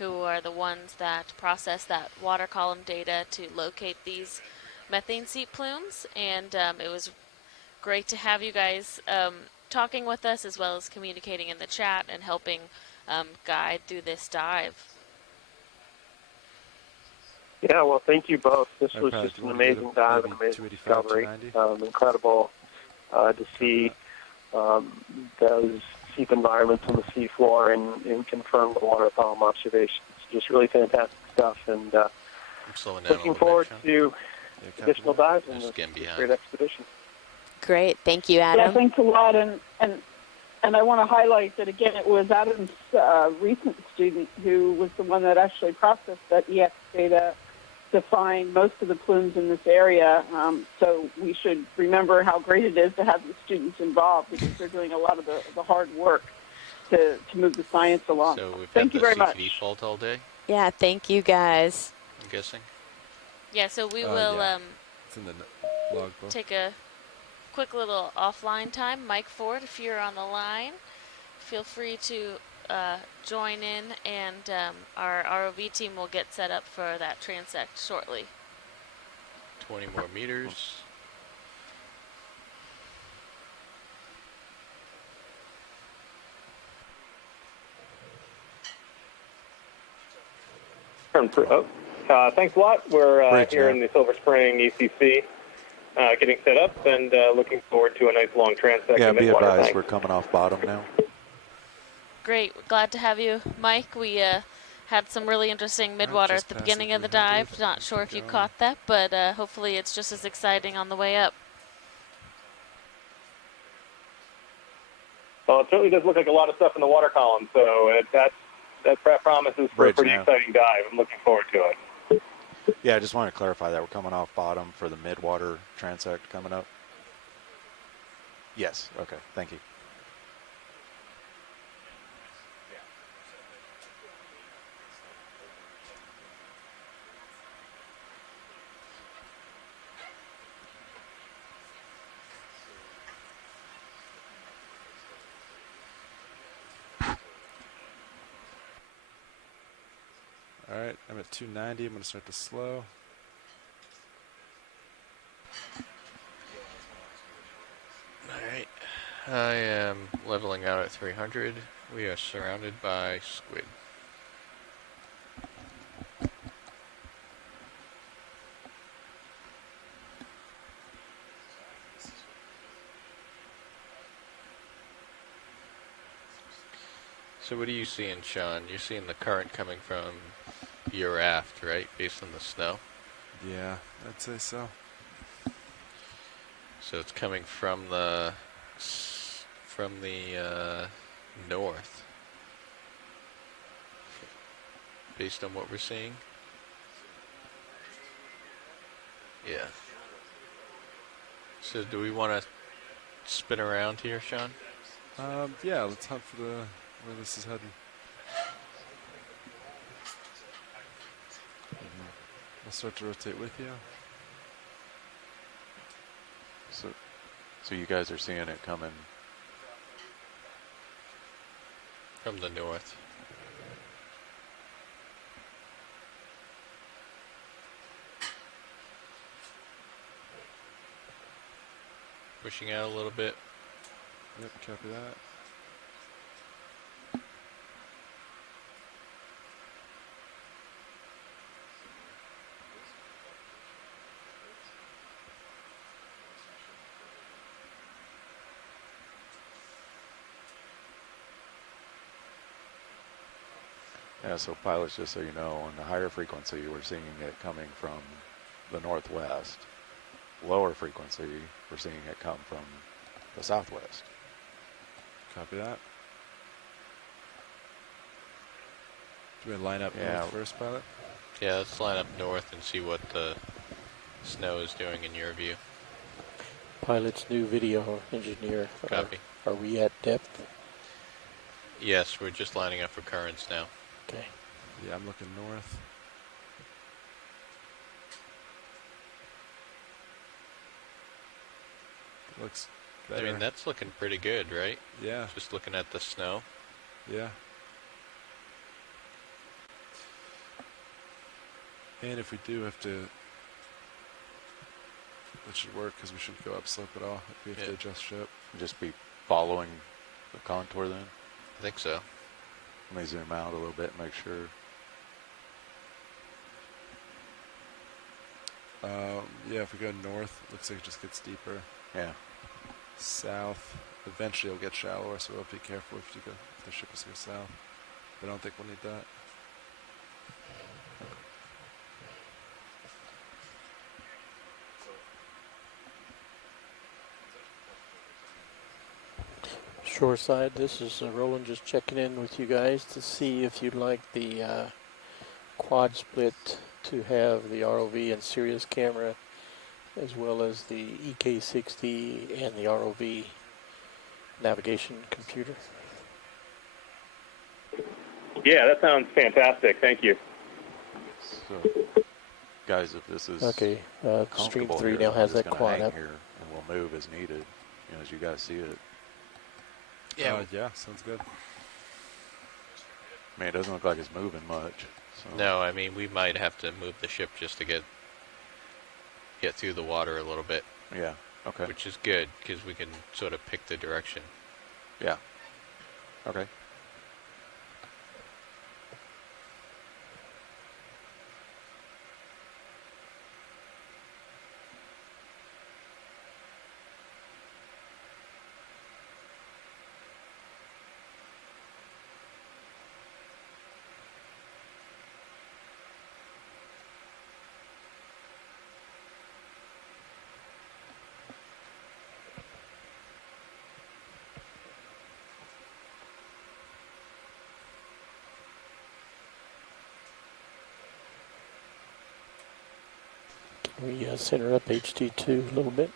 who are the ones that process that water column data to locate these methane seep plumes. And it was great to have you guys talking with us, as well as communicating in the chat and helping guide through this dive. Yeah, well, thank you both. This All was right, just do you an want to amazing dive, an amazing 285, discovery. 290? Incredible to see those seep environments on the seafloor and confirm the water column observations. Just really fantastic stuff, and I'm slowing down looking forward to additional dives in this great expedition. Great, thank you, Adam. Yeah, thanks a lot, and I want to highlight that again. It was Adam's recent student who was the one that actually processed that EX data to find most of the plumes in this area. So we should remember how great it is to have the students involved, because they're doing a lot of the hard work to move the science along. So we've Thank you very had the much. CTV fault all day, Yeah, thank you guys. I'm guessing. Yeah, so we will it's in the logbook. take a quick little offline time. Mike Ford, if you're on the line, feel free to join in, and our ROV team will get set up for that transect shortly. 20 more meters. Thanks a lot. We're here in the Silver Spring ECC, getting set up and looking forward to a nice long transect. Yeah, in be Midwater. advised, we're coming off bottom now. Great, glad to have you, Mike. We had some really interesting midwater at the beginning of the dive. Not sure if you caught that, but hopefully it's just as exciting on the way up. Well, it certainly does look like a lot of stuff in the water column, so that promises for a pretty exciting dive. I'm looking forward to it. Yeah, I just want to clarify that we're coming off bottom for the Midwater transect coming up. Yes, okay, thank you. All right, I'm at 290. I'm going to start to slow. All right, I am leveling out at 300. We are surrounded by squid. So what are you seeing, Sean? You're seeing the current coming from your raft, right? Based on the snow? Yeah, I'd say so. So it's coming from the north, based on what we're seeing. Yeah. So do we want to spin around here, Sean? Yeah, let's hunt for where this is heading. I'll start to rotate with you. So you guys are seeing it coming from the north. Pushing out a little bit. Yep, copy that. Yeah, so pilots, just so you know, on the higher frequency, we're seeing it coming from the northwest. Lower frequency, we're seeing it come from the southwest. Copy that. Do we line up north first, pilot? Yeah, let's line up north and see what the snow is doing in your view. Pilot's new video engineer. Copy. Are we at depth? Yes, we're just lining up for currents now. Okay. Yeah, I'm looking north. Looks better. I mean, that's looking pretty good, right? Yeah. Just looking at the snow. Yeah. And if we do have to, that should work because we shouldn't go upslope at all if we have to adjust ship. Just be following the contour then. I think so. Let me zoom out a little bit and make sure. Yeah, if we go north, it looks like it just gets deeper. Yeah. South, eventually it'll get shallower, so we'll have to be careful if the ship is to go south. But I don't think we'll need that. Shoreside, this is Roland just checking in with you guys to see if you'd like the quad split to have the ROV and Sirius camera as well as the EK60 and the ROV navigation computer. Yeah, that sounds fantastic. Thank you. So, guys, if this is Okay, Stream comfortable 3 here, now I'm has just that gonna quad hang up. here, and we'll move as needed, as you guys see it. Yeah. Yeah, sounds good. I mean, it doesn't look like it's moving much. So. No, I mean, we might have to move the ship just to get through the water a little bit, Yeah. Okay. which is good because we can sort of pick the direction. Yeah. Okay. Can we center up HD2 a little bit?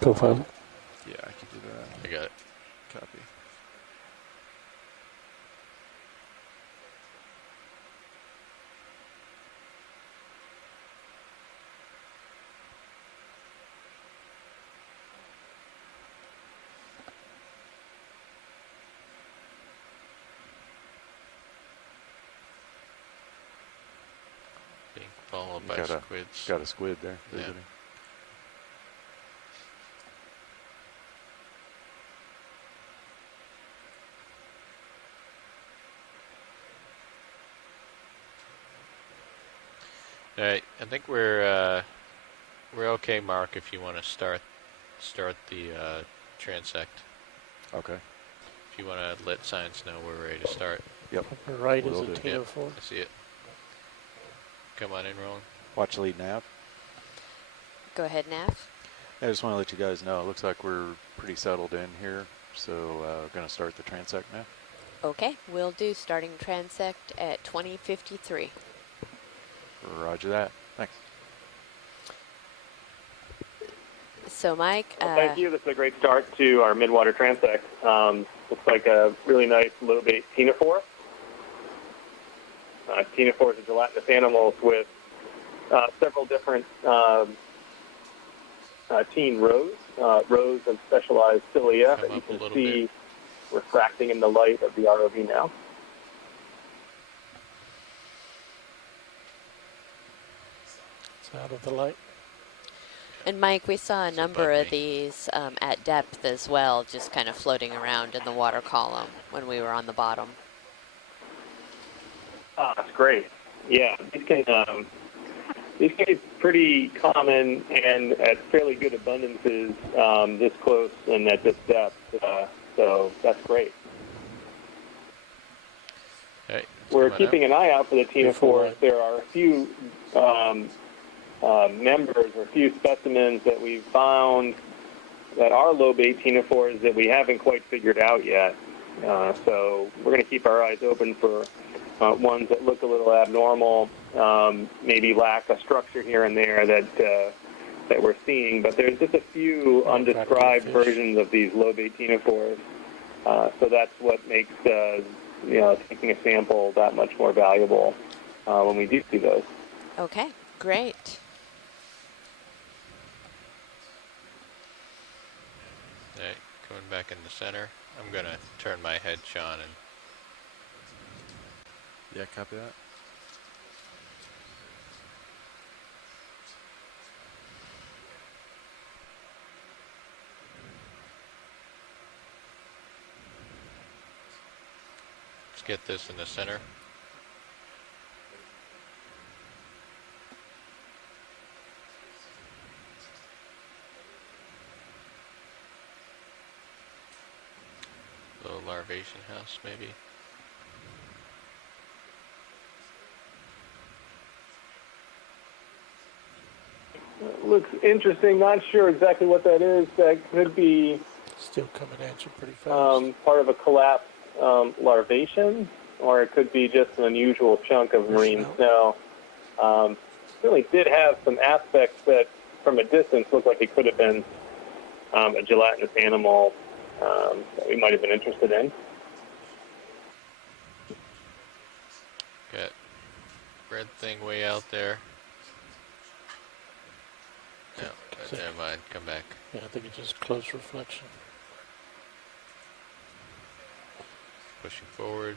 Profile. Yeah, I can do that. I got it. Copy. Being followed by Got a- squids. Got a squid there. Yeah. Visiting. All right, I think we're okay, Mark. If you want to start the transect. Okay. If you want to let science know we're ready to start. Yep. Upper right is Will a do. Tino 4. I see it. Come on in, Roland. Watch lead nav. Go ahead, Nav. I just want to let you guys know, it looks like we're pretty settled in here, so going to start the transect now. Okay, will do. Starting transect at 2053. Roger that. Thanks. So, Mike, Well, thank you. This is a great start to our Midwater transect. Looks like a really nice low bait ctenophore. Ctenophores are gelatinous animals with several different teen rows and specialized cilia Come that you up a can little see bit. refracting in the light of the ROV now. It's out of the light. and Mike, we saw a It's number above of me. these at depth as well, just kind of floating around in the water column when we were on the bottom. That's great. Yeah, these can be pretty common and at fairly good abundances this close and at this depth. So that's great. All right, We're come on keeping up. an eye out for the Before ctenophores. There are a few members or a few specimens that we've found that are low bait ctenophores that we haven't quite figured out yet. So we're going to keep our eyes open for ones that look a little abnormal, maybe lack a structure here and there that we're seeing. But there's just a few undescribed fish. versions of these low bait ctenophores. So that's what makes taking a sample that much more valuable when we do see those. Okay, great. All right, coming back in the center. I'm going to turn my head, Sean, and Yeah, copy that. Let's get this in the center. Little larvation house, maybe. Looks interesting. Not sure exactly what that is. That could be Still coming at you pretty fast. part of a collapsed larvation, or it could be just an unusual chunk of marine snow. Really did have some aspects that, from a distance, looked like it could have been a gelatinous animal that we might have been interested in. Got red thing way out there. No, never mind. Come back. Yeah, I think it's just close reflection. Pushing forward.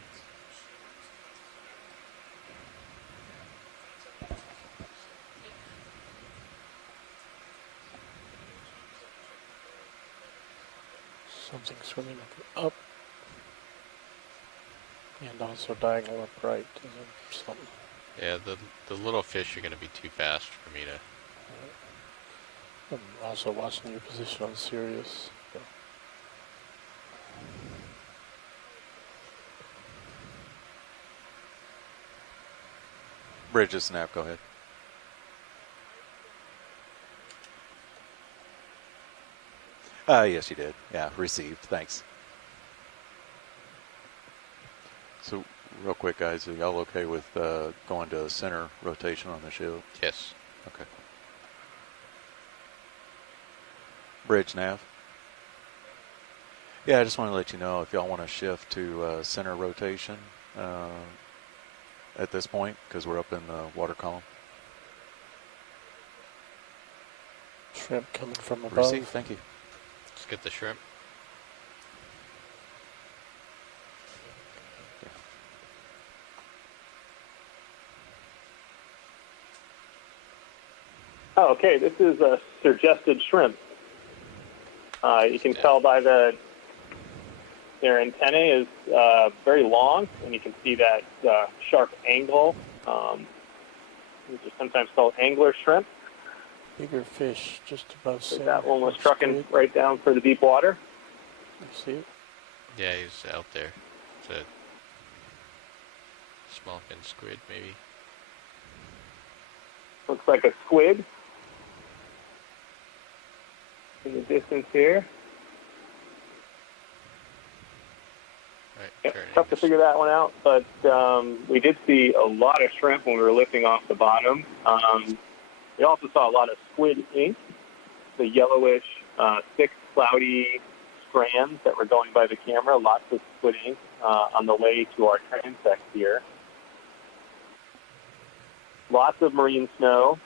Something swimming up. And also diagonal upright. Something. Yeah, the little fish are going to be too fast for me to... I'm also watching your position on Sirius. So. Bridges snap, go ahead. Yes, you did. Yeah, received. Thanks. So, real quick, guys, are y'all okay with going to center rotation on the shield? Yes. Okay. Bridge nav. Yeah, I just want to let you know if y'all want to shift to center rotation at this point, because we're up in the water column. Shrimp coming from above. Receive, thank you. Let's get the shrimp. Oh, okay, this is a suggested shrimp. You can tell by their antennae is very long, and you can see that sharp angle. These are sometimes called angler shrimp. Bigger fish just above So center. that one was trucking right down for the deep water. You see it? Yeah, he's out there. It's a small fin squid, maybe. Looks like a squid in the distance here. Right, Yep, turning. tough to figure that one out, but we did see a lot of shrimp when we were lifting off the bottom. We also saw a lot of squid ink, the yellowish, thick, cloudy strands that were going by the camera, lots of squid ink on the way to our transect here. Lots of marine snow.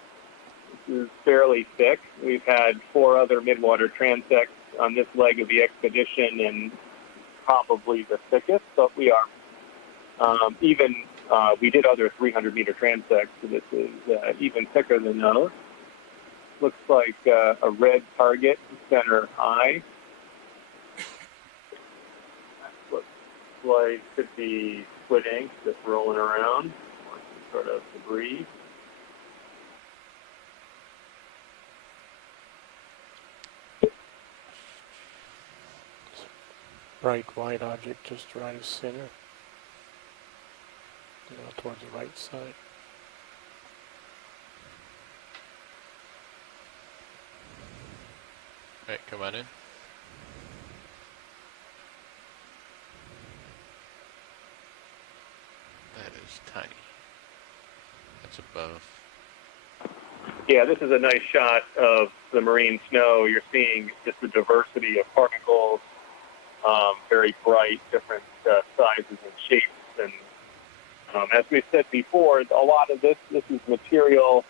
This is fairly thick. We've had 4 other midwater transects on this leg of the expedition, and probably the thickest, but we are we did other 300-meter transects, so this is even thicker than those. Looks like a red target center eye. Looks like could be squid ink just rolling around, or some sort of debris. Bright white object just right of center. Towards the right side. Right, come on in. That is tiny. That's above. Yeah, this is a nice shot of the marine snow. You're seeing just the diversity of particles, very bright, different sizes and shapes. And as we said before, a lot of this is material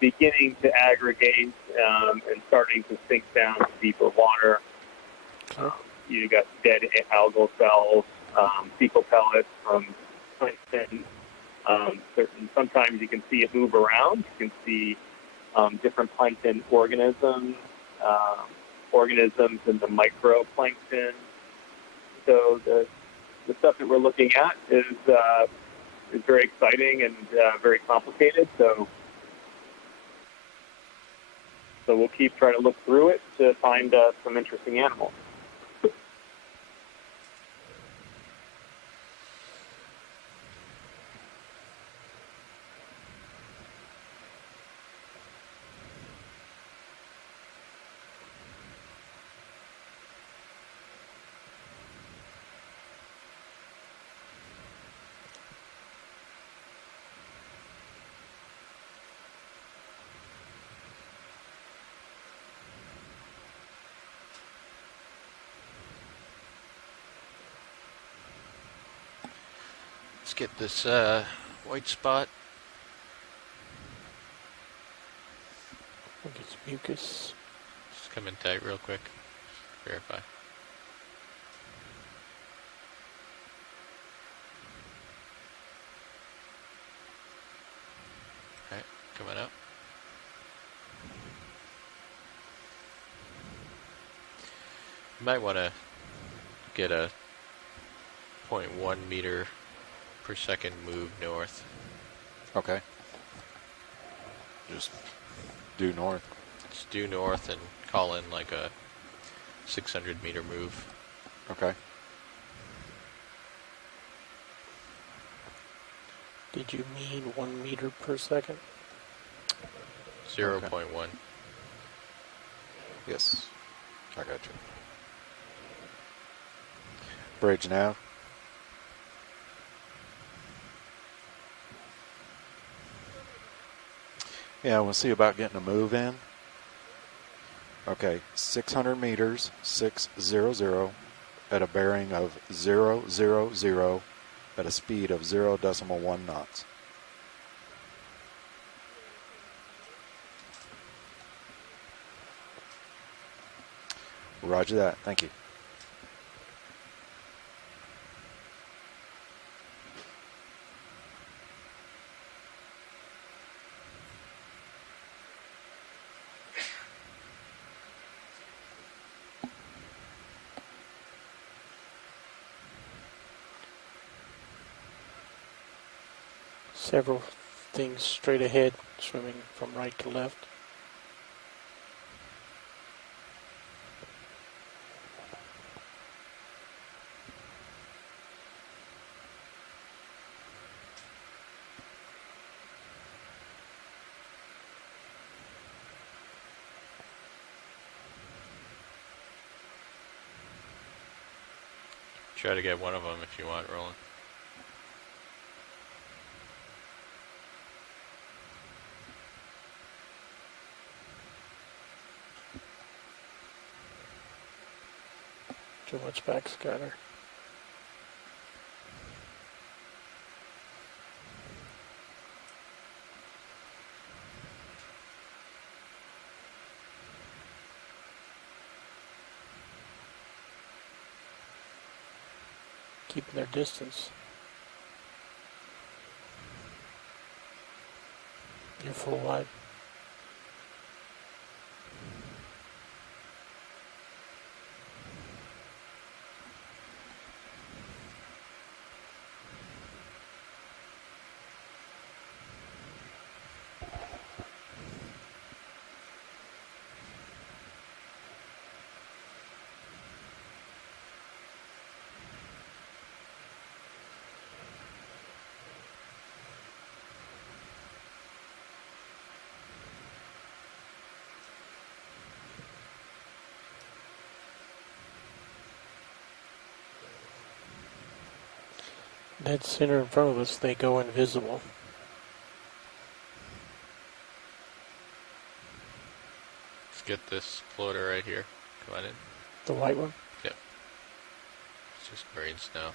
beginning to aggregate and starting to sink down to deeper water. You got dead algal cells, fecal pellets from plankton. Sometimes you can see it move around. You can see different plankton organisms in the microplankton. So the stuff that we're looking at is very exciting and very complicated. So we'll keep trying to look through it to find some interesting animals. Let's get this white spot. We'll get some mucus. Just come in tight real quick. Verify. Alright, coming up. You might want to get a 0.1 meter per second move north. Okay. Just due north. Just due north and call in like a 600 meter move. Okay. Did you mean 1 meter per second? 0.1. Yes. I got you. Bridge now. Yeah, we'll see about getting a move in. Okay, 600 meters, 600, at a bearing of 000, at a speed of 0.1 knots. Roger that. Thank you. Several things straight ahead, swimming from right to left. Try to get one of them if you want, Roland. Too much backscatter. Keeping their distance. You're full wide. Dead center in front of us, they go invisible. Let's get this floater right here. Come on in. The white one? Yep. It's just green snow.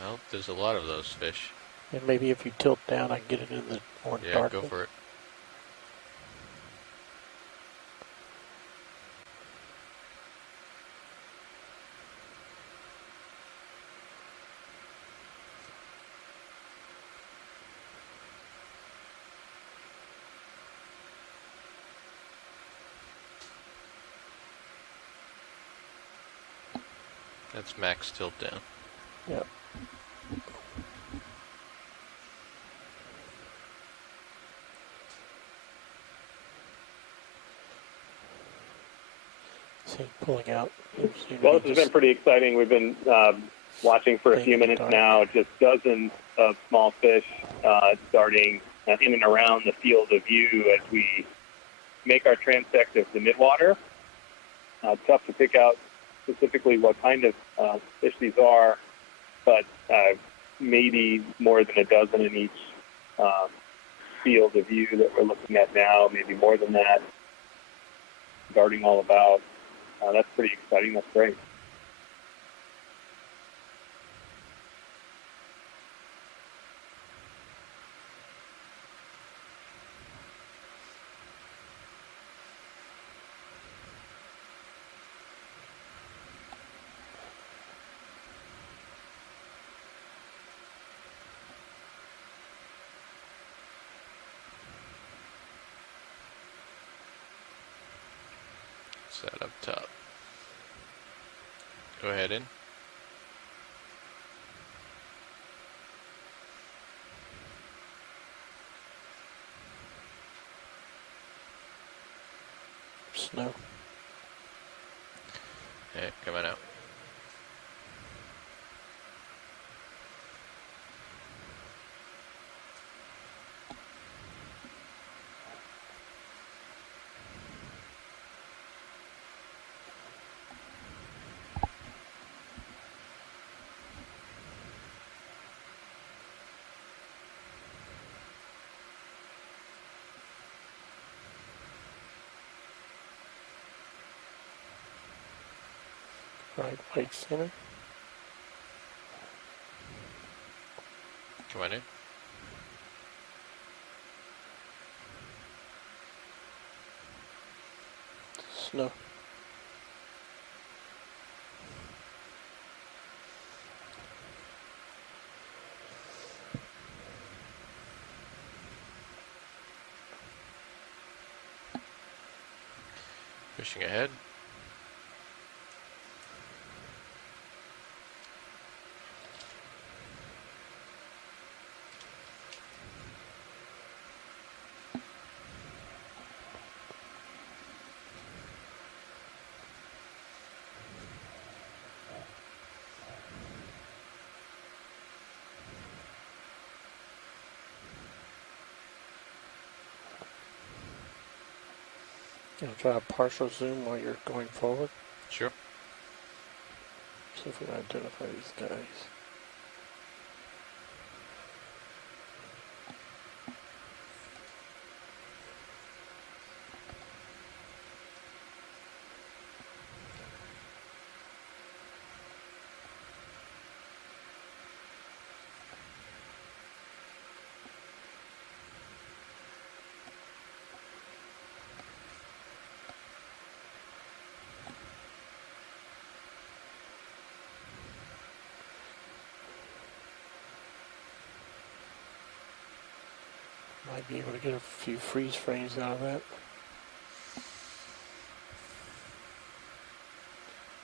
Well, there's a lot of those fish. And maybe if you tilt down, I can get it in the more Yeah, dark go one. for it. That's max tilt down. Yep. See, pulling out. Well, this has been pretty exciting. We've been watching for a few minutes now. Just dozens of small fish darting in and around the field of view as we make our transect of the Midwater. Tough to pick out specifically what kind of fish these are, but maybe more than a dozen in each field of view that we're looking at now, maybe more than that, darting all about. That's pretty exciting. That's great. Set up top. Go ahead in. Snow. Okay, coming out. Right, white center. Come on in. Snow. Fishing ahead. I'll try a partial zoom while you're going forward. Sure. See if we can identify these guys. Might be able to get a few freeze frames out of that.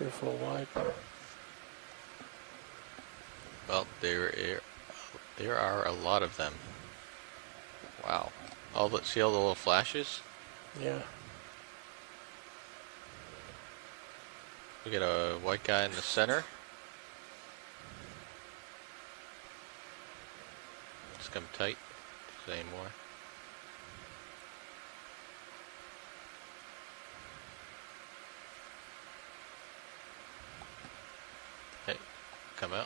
They're full wide. Well, there are a lot of them. Wow. See all the little flashes? Yeah. We got a white guy in the center. Let's come tight. Say more. Hey, come out.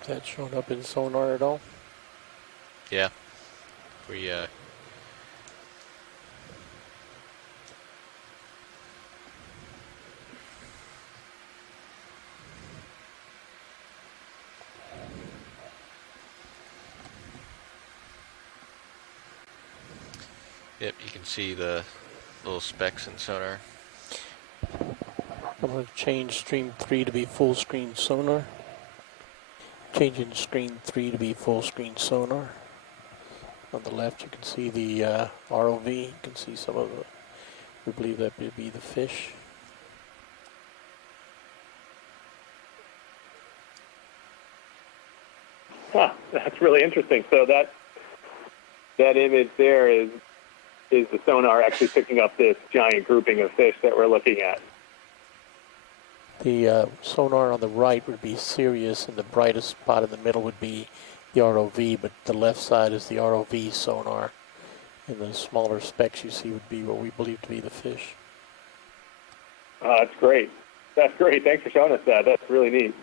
Is that showing up in sonar at all? Yeah. We Yep, you can see the little specks in sonar. I'm going to change stream 3 to be full screen sonar. Changing screen 3 to be full screen sonar. On the left you can see the ROV. You can see some of the We believe that would be the fish. Huh, that's really interesting. So that image there is the sonar actually picking up this giant grouping of fish that we're looking at. The sonar on the right would be Sirius, and the brightest spot in the middle would be the ROV, but the left side is the ROV sonar. And the smaller specks you see would be what we believe to be the fish. That's great. That's great. Thanks for showing us that. That's really neat.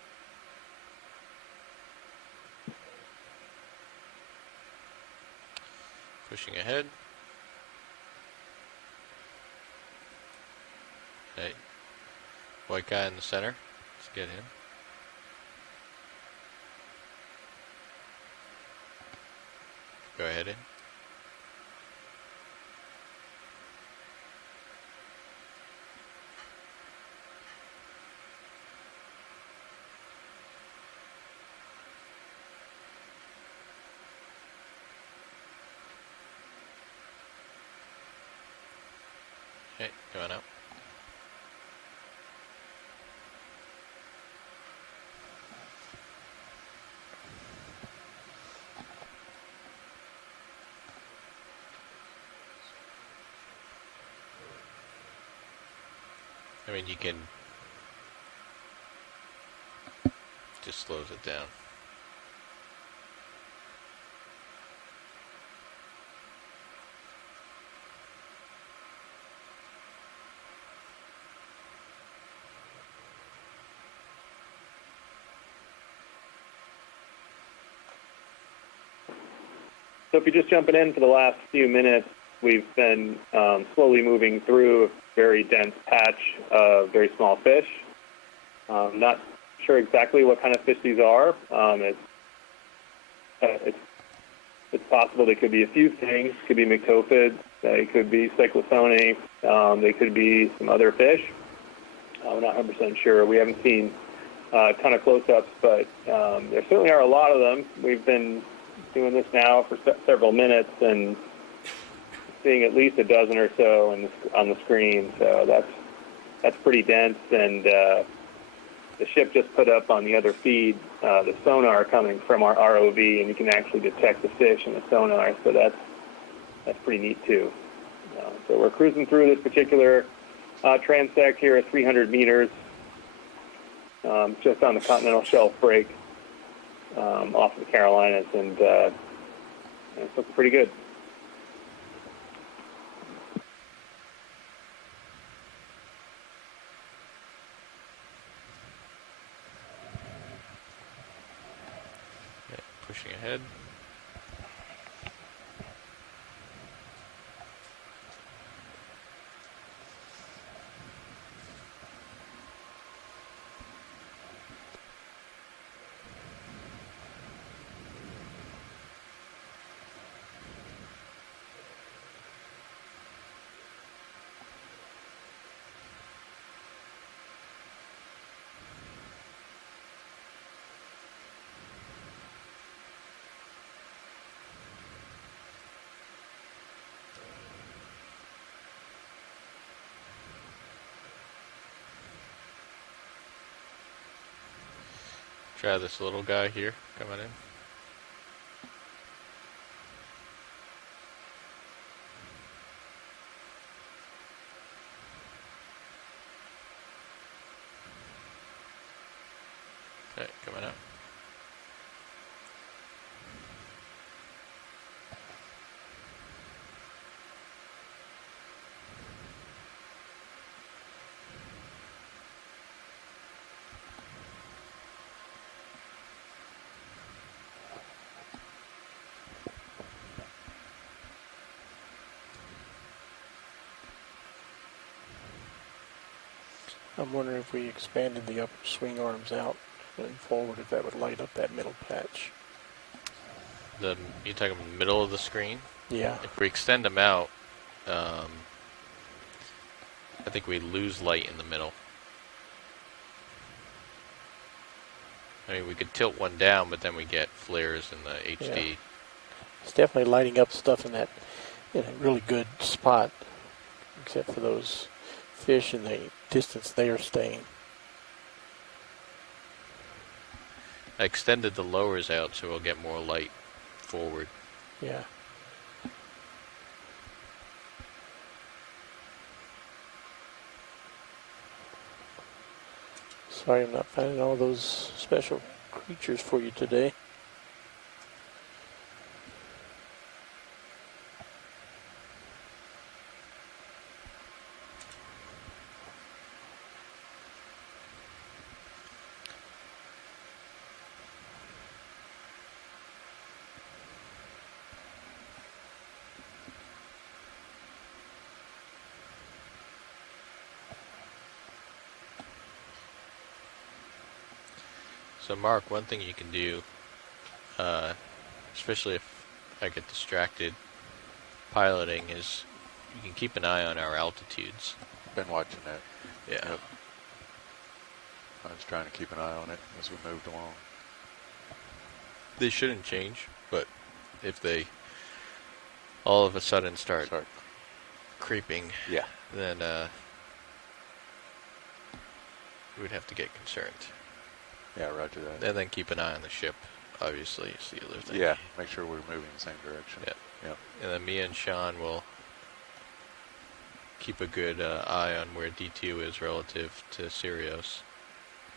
Pushing ahead. Hey, white guy in the center. Let's get him. Go ahead in. Okay, going up. I mean, you can just slows it down. So if you're just jumping in for the last few minutes, we've been slowly moving through a very dense patch of very small fish. Not sure exactly what kind of fish these are. It's possible they could be a few things. Could be myctophids. They could be cyclosonae. They could be some other fish. We're not 100% sure. We haven't seen a ton of close-ups, but there certainly are a lot of them. We've been doing this now for several minutes and seeing at least a dozen or so on the screen. So that's pretty dense. And the ship just put up on the other feed the sonar coming from our ROV, and you can actually detect the fish in the sonar. So that's pretty neat too. So we're cruising through this particular transect here at 300 meters, just on the continental shelf break. Off of the Carolinas, and it's looking pretty good. Okay, pushing ahead. Try this little guy here coming in. Okay, coming up. I'm wondering if we expanded the upper swing arms out and forward, if that would light up that middle patch. You talking the middle of the screen? Yeah. If we extend them out, I think we lose light in the middle. I mean, we could tilt one down, but then we get flares in the HD. Yeah. It's definitely lighting up stuff in a really good spot. except for those fish and the distance they are staying. I extended the lowers out so we'll get more light forward. Yeah. Sorry, I'm not finding all those special creatures for you today. So Mark, one thing you can do, especially if I get distracted piloting, is you can keep an eye on our altitudes. Been watching that. Yeah. Yep. I was trying to keep an eye on it as we moved along. They shouldn't change, but if they all of a sudden start creeping, Yeah. then we'd have to get concerned. Yeah, roger that. And then keep an eye on the ship, obviously, is the other thing. Yeah, make sure we're moving in the same direction. Yeah. Yep. And then me and Sean will keep a good eye on where D2 is relative to Sirius.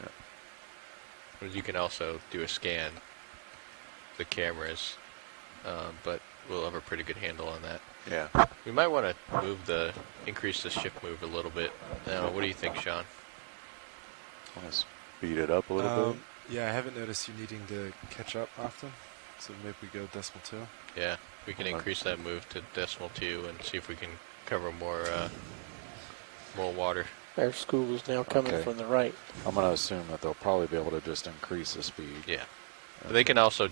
Yeah. But you can also do a scan of the cameras, but we'll have a pretty good handle on that. Yeah. We might want to increase the ship move a little bit. What do you think, Sean? Want to speed it up a little bit? Yeah, I haven't noticed you needing to catch up often, so maybe we go 0.2. Yeah, we can increase that move to 0.2 and see if we can cover more water. Our school is now coming from the right. I'm going to assume that they'll probably be able to just increase the speed. Yeah. They can also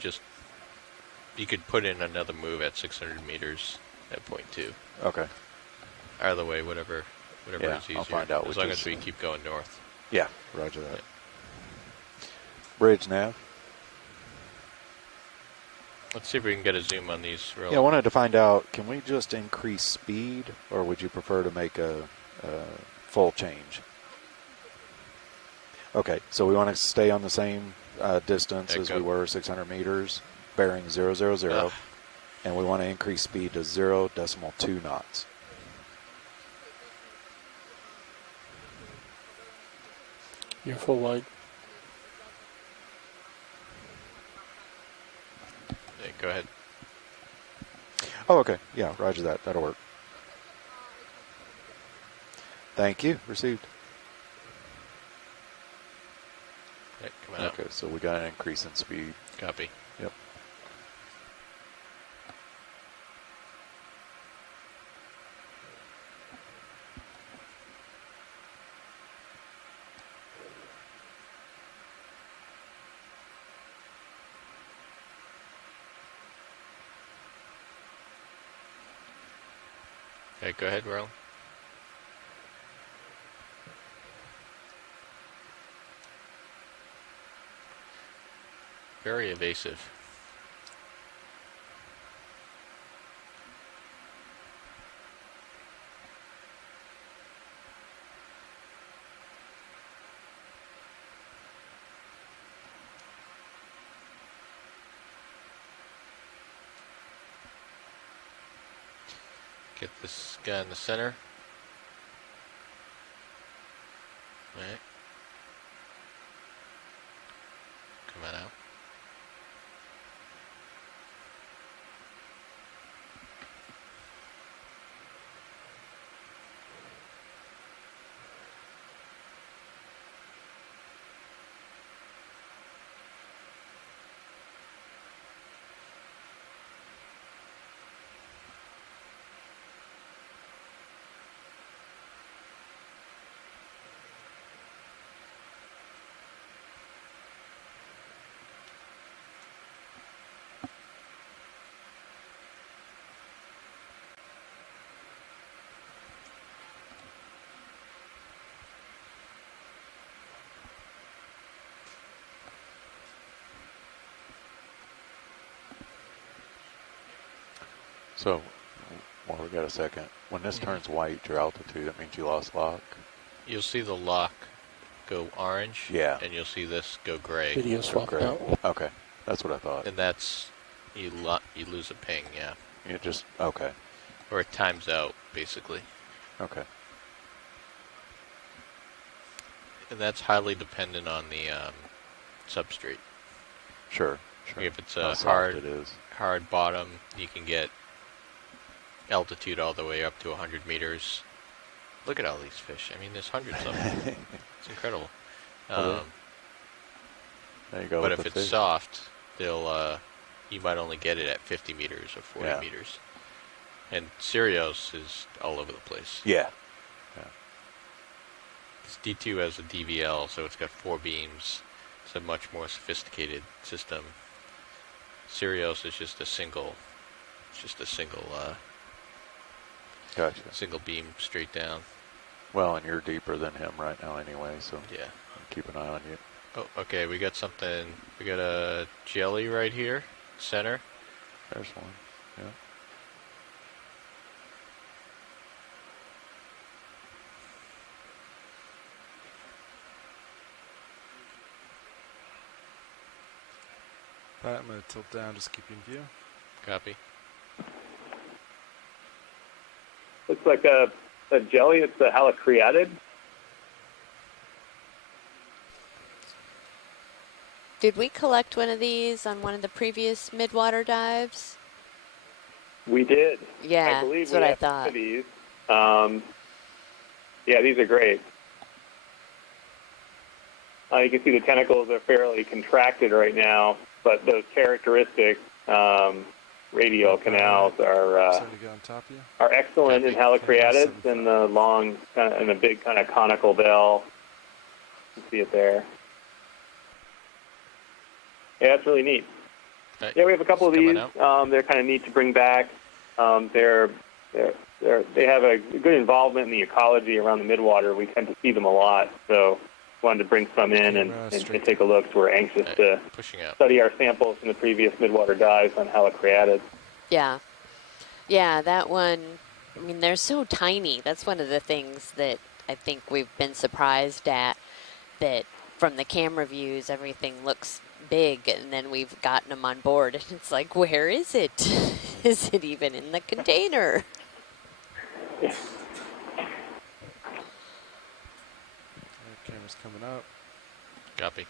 you could put in another move at 600 meters at 0.2. Okay. Either way, whatever Yeah, is easier. I'll find out as long as we keep going north. Yeah, roger that. Yeah. Bridge nav. Let's see if we can get a zoom on these. Yeah, I wanted to find out, can we just increase speed, or would you prefer to make a full change? Okay, so we want to stay on the same distance as we were, 600 meters, bearing 000, and we want to increase speed to 0.2 knots. You're full wide. Yeah, go ahead. Oh, okay. Yeah, roger that. That'll work. Thank you. Received. Yeah, come out. Okay, so we got an increase in speed. Copy. Yep. Okay, go ahead, Ron. Very evasive. Get this guy in the center. Right. Come on out. So Well, we got a second. When this turns white, your altitude, that means you lost lock. You'll see the lock go orange. Yeah. And you'll see this go gray. Video Go swap gray. out. Okay, that's what I thought. And that's, you lose a ping, yeah. You just, okay, Or it times out, basically. okay. And that's highly dependent on the substrate. Sure, sure. If it's How a soft it is. hard bottom, you can get altitude all the way up to 100 meters. Look at all these fish. I mean, there's hundreds of them. It's incredible. There you go. But with if the it's fish. soft, you might only get it at 50 meters or 40 meters. And Sirios is all over the place. Yeah. This D2 has a DVL, so it's got 4 beams. It's a much more sophisticated system. Sirios is just a single. It's just a single Gotcha. single beam straight down. Well, and you're deeper than him right now anyway, so Yeah. keep an eye on you. Oh, okay. We got something. We got a jelly right here, center. There's one. Yeah. Pat, I'm going to tilt down, just keep you in view. Copy. Looks like a jelly. It's a halocreatid. Did we collect one of these on one of the previous Midwater dives? We did. Yeah, I believe that's we what I have thought. two of these. Yeah, these are great. You can see the tentacles are fairly contracted right now, but those characteristic radial canals are Starting to get on top of you. are excellent in halocreatids and the long and the big kind of conical bell. You can see it there. Yeah, that's really neat. Yeah, we have a couple of It's these. coming They're kind of neat to bring back. They have a good involvement in the ecology around the Midwater. We tend to see them a lot, so wanted to bring some in and take a look. So we're anxious to Pushing out. study our samples from the previous Midwater dives on halocreatids. Yeah. Yeah, that one, I mean, they're so tiny. That's one of the things that I think we've been surprised at, that from the camera views, everything looks big, and then we've gotten them on board, and it's like, where is it? Is it even in the container? Alright, camera's coming up. Copy.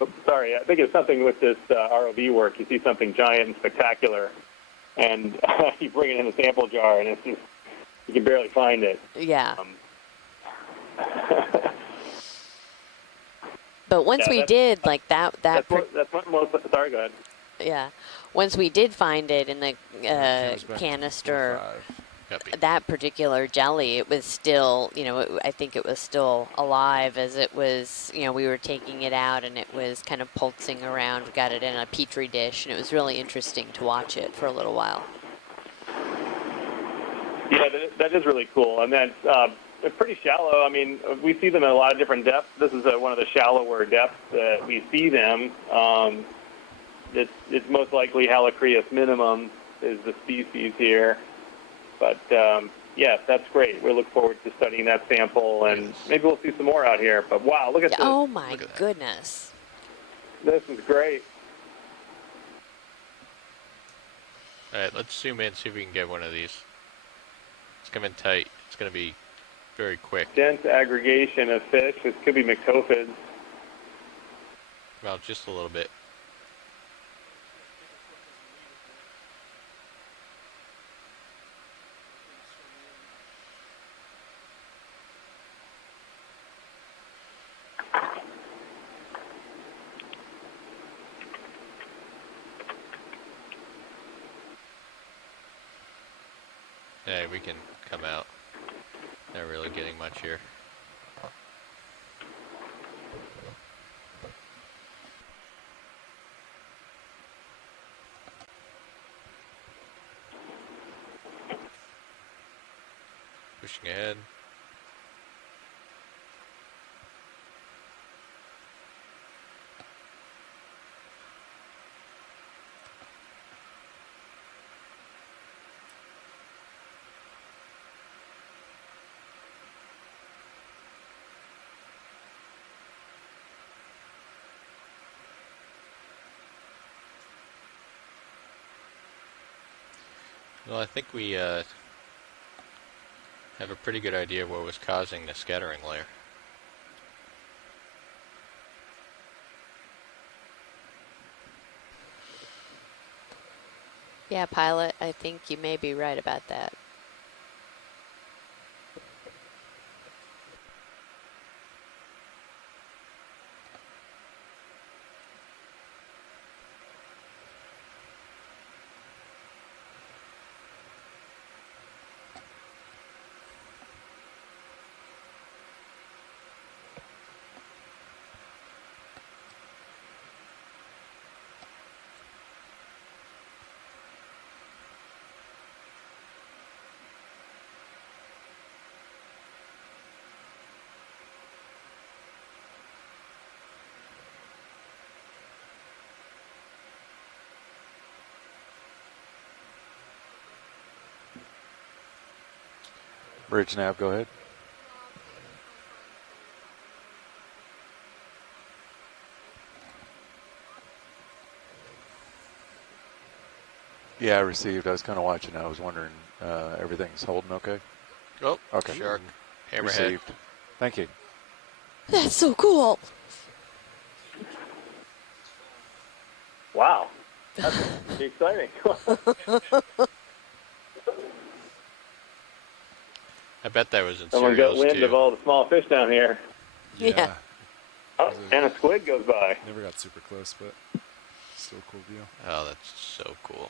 Oh, sorry, I think it's something with this ROV work. You see something giant and spectacular, and you bring it in a sample jar, and it's just, you can barely find it. Yeah. But once Yeah, we did, like that that's what most. Sorry, go ahead. yeah. Once we did find it in the Camera's back to canister, 4.5. Copy. that particular jelly, it was still, I think it was still alive as it was, we were taking it out, and it was kind of pulsing around. We got it in a petri dish, and it was really interesting to watch it for a little while. Yeah, that is really cool, and that's pretty shallow. I mean, we see them at a lot of different depths. This is one of the shallower depths that we see them. It's most likely Halocreus minimum is the species here. But, yeah, that's great. We look forward to studying that sample, and maybe we'll see some more out here. But, wow, look at this. Oh, my goodness. This is great. All right, let's zoom in, see if we can get one of these. It's coming tight. It's going to be very quick. Dense aggregation of fish. This could be myctophids. Well, just a little bit. Yeah, we can come out. Not really getting much here. Pushing ahead. Well, I think we have a pretty good idea of what was causing the scattering layer. Yeah, pilot, I think you may be right about that. Bridge nav, go ahead. Yeah, I received. I was kind of watching. I was wondering, everything's holding okay? Oh, Okay. shark, hammerhead. Received. Thank you. That's so cool. Wow, that's pretty exciting. I bet that was in Someone got cereals wind of too. all the small fish down here. Yeah. Oh, and a squid goes by. Never got super close, but still a cool view. Oh, that's so cool.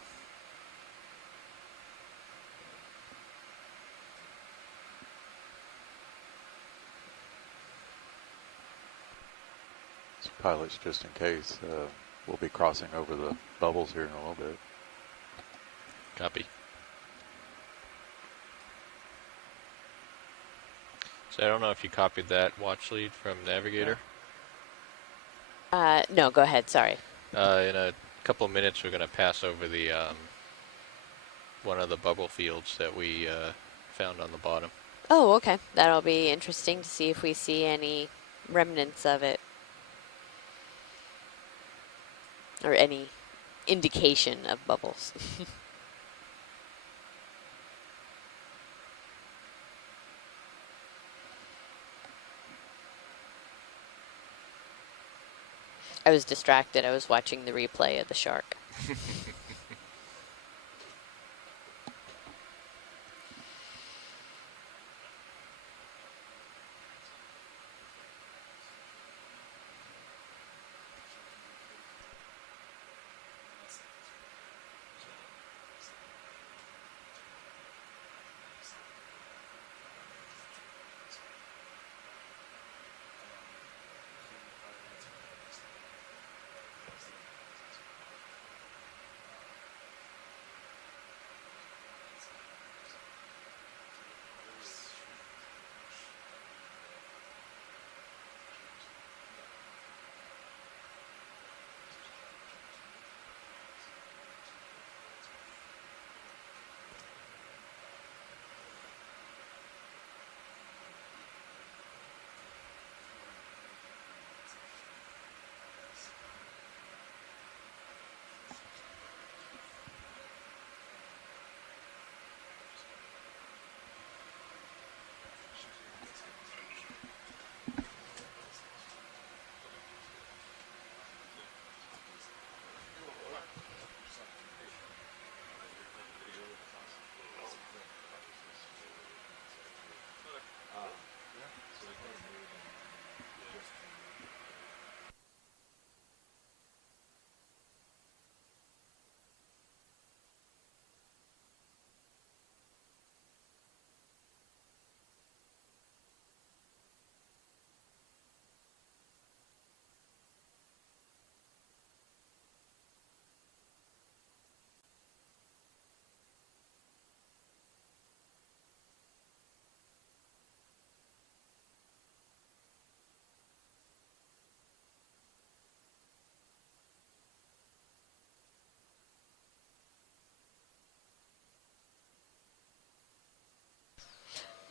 So pilots, just in case, we'll be crossing over the bubbles here in a little bit. Copy. So I don't know if you copied that watch lead from Navigator. No, go ahead. Sorry. In a couple of minutes, we're going to pass over the one of the bubble fields that we found on the bottom. Oh, okay. That'll be interesting to see if we see any remnants of it. Or any indication of bubbles. I was distracted. I was watching the replay of the shark.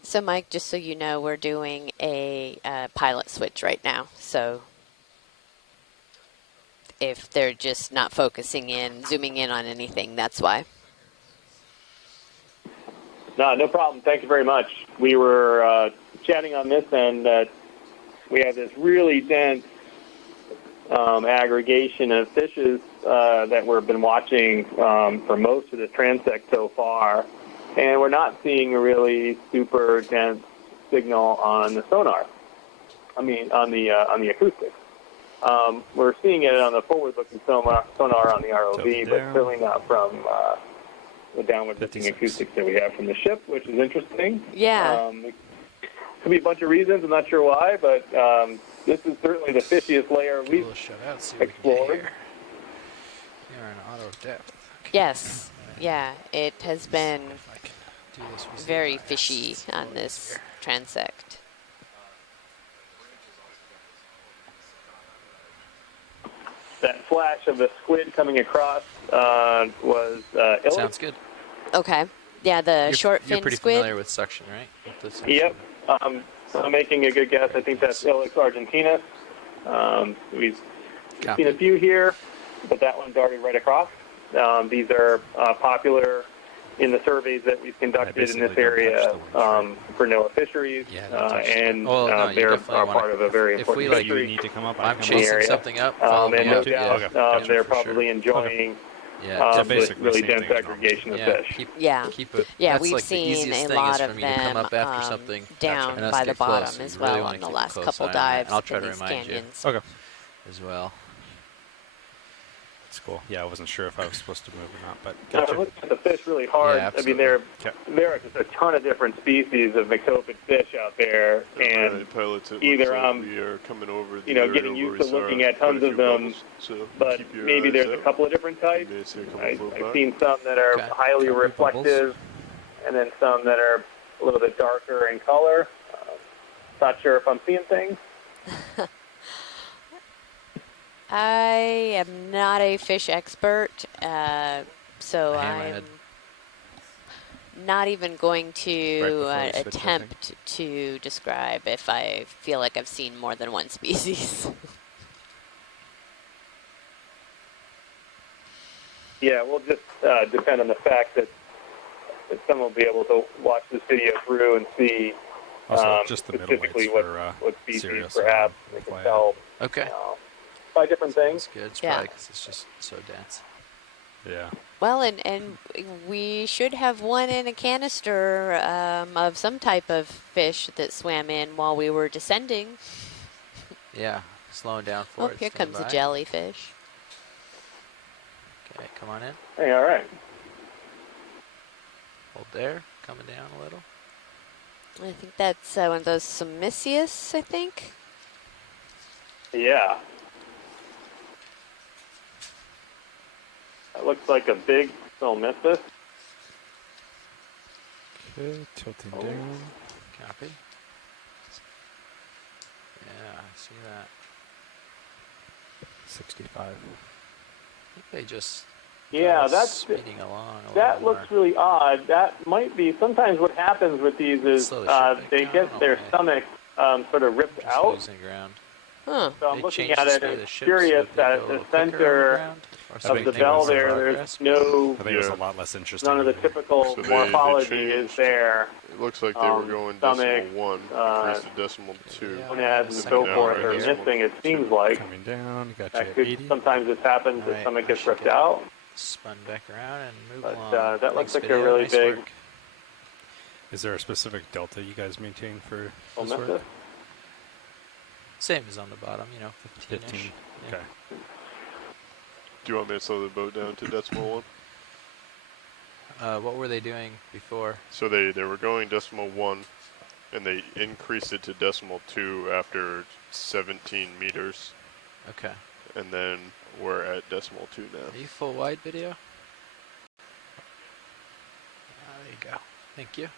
So, Mike, just so you know, we're doing a pilot switch right now. So, if they're just not focusing in, zooming in on anything, that's why. No problem. Thank you very much. We were chatting on this, and we have this really dense aggregation of fishes that we've been watching for most of the transect so far, and we're not seeing a really super dense signal on the sonar. I mean, on the acoustics. We're seeing it on the forward-looking sonar on the ROV, but certainly not from the downward-looking acoustics that we have from the ship, which is interesting. Yeah. Could be a bunch of reasons. I'm not sure why, but this is certainly the fishiest layer Get a we've little shut out, see what we can get explored. here. You're in auto depth. Okay. Yes. Yeah, it has been If I can do this with very ZIS, fishy it's on low this here. transect. That flash of the squid coming across was illicit. Sounds good. Okay. Yeah, the short You're fin pretty squid. familiar with suction, right? With the suction. Yep. I'm making a good guess. I think that's Ilex argentinus. We've Copy. seen a few here, but that one's already right across. These are popular in the surveys that we've conducted in this area for NOAA fisheries, Yeah, don't touch and Well, no, you they're definitely wanna- part of a very if important we, like, fishery. You need to come up. I'm come chasing area. something up. Follow me And no up. doubt Yeah, Gotcha, they're for sure. probably enjoying Yeah, So this basically really same dense thing as normal. aggregation of yeah. fish. Yeah. Keep it. Yeah, that's we've like the seen easiest a thing lot is for of me to come them up after something down and us by get the close. bottom So as you really well wanna on the keep a last close couple eye on that. dives I'll up try in to these remind you canyons. Okay. as well. That's cool. Yeah, I wasn't sure if I was supposed to move or not, but I'm gotcha. looking at the fish really hard. Yeah, I mean, absolutely. there are just a ton of different species of mycopid fish out there, and pilots, it either looks like I'm, we are coming over the you know, area getting where used we to saw looking at quite a tons of few them, bubbles, so but keep your maybe eyes there's a out. couple of different types. You may see a couple float I've by. seen some that are Okay. highly Copy reflective, and then some that are a little bit darker in color. Not sure if I'm seeing things. I am not a fish expert, so I hammer head. I'm not even going Right to before we switch, I think. attempt to describe if I feel like I've seen more than one species. Yeah, we'll just depend on the fact that someone will be able to watch this video through and see Also, just the specifically middleweights what for species serious, perhaps they can FYI. tell Okay. by different things. Sounds good. It's Yeah. probably 'cause it's just so dense. Yeah. Well, and we should have one in a canister of some type of fish that swam in while we were descending. Yeah. Slowing down for Oh, it. here Stand comes a by. jellyfish. Okay, come on in. Hey, all right. Hold there. Coming down a little. I think that's one of those Sumicius, I think. Yeah. That looks like a big Solmistus. Okay, tilting down. Copy. Yeah, I see that. 65. I think they just Yeah, got us that's speeding along a that little looks more. really odd. That might be sometimes what happens with these is Slow the ship they back get down their a way. stomach sort of ripped Just out. losing ground. Huh. So I'm They looking changed at the it speed of and the ship curious so they that go a the little quicker center overground, or of something the they bell lose there, progress. there's no I think it was a lot less interesting. none of the than- typical So they morphology is changed- there. It looks like they were going stomach, decimal 1, increased to decimal 2. Yeah. Gonads and Second so now forth right are here. missing, it seems like. Coming down, got you That at could 80. sometimes this happens, the Alright, stomach I gets should ripped get out. Spun back around and move But, along. that looks Thanks, like a video. really Nice big- work. Is there a specific delta you guys maintain for this Solmistus. work? Same as on the bottom, you know, 15-ish. 15. Yeah. Okay. Do you want me to slow the boat down to decimal 1? What were they doing before? So they were going decimal 1, and they increased it to decimal 2 after 17 meters, Okay. and then we're at decimal 2 now. Are you full wide video? There you go. Thank you.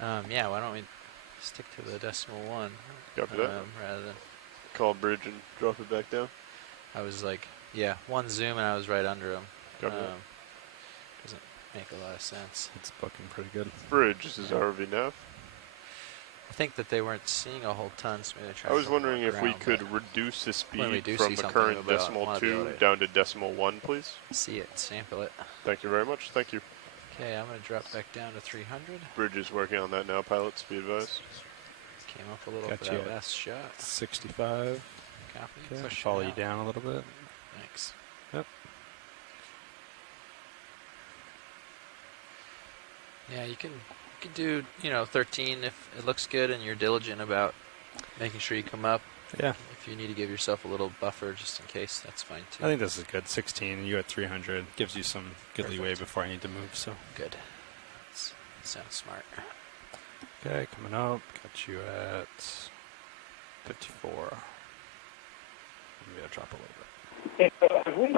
Yeah, why don't we stick to the decimal 1 Copy that. rather than... Call bridge and drop it back down. I was like, yeah, one zoom and I was right under him. Copy that. Doesn't make a lot of sense. It's booking pretty good. Bridge, this is RV nav. I think that they weren't seeing a whole ton, so maybe they're I trying was to hold wondering more if we ground, could but reduce the when we speed do from see the something, current we'll be able- decimal wanna be able 2 to down to decimal 1, please. see it, sample it. Thank you very much. Thank you. Okay, I'm going to drop back down to 300. Bridge is working on that now, pilots, be advised. Came up a little Got for you that at last shot. 65. Copy. Okay, Push follow it you out. down a little bit. Thanks. Yep. Yeah, you can do 13 if it looks good and you're diligent about making sure you come up. Yeah. If you need to give yourself a little buffer just in case, that's fine too. I think this is good. 16, and you at 300 gives you some good Perfect. leeway before I need to move. So Good. Sounds smart. okay, coming up. Got you at 54. Maybe I'll drop a little bit. Okay, so have we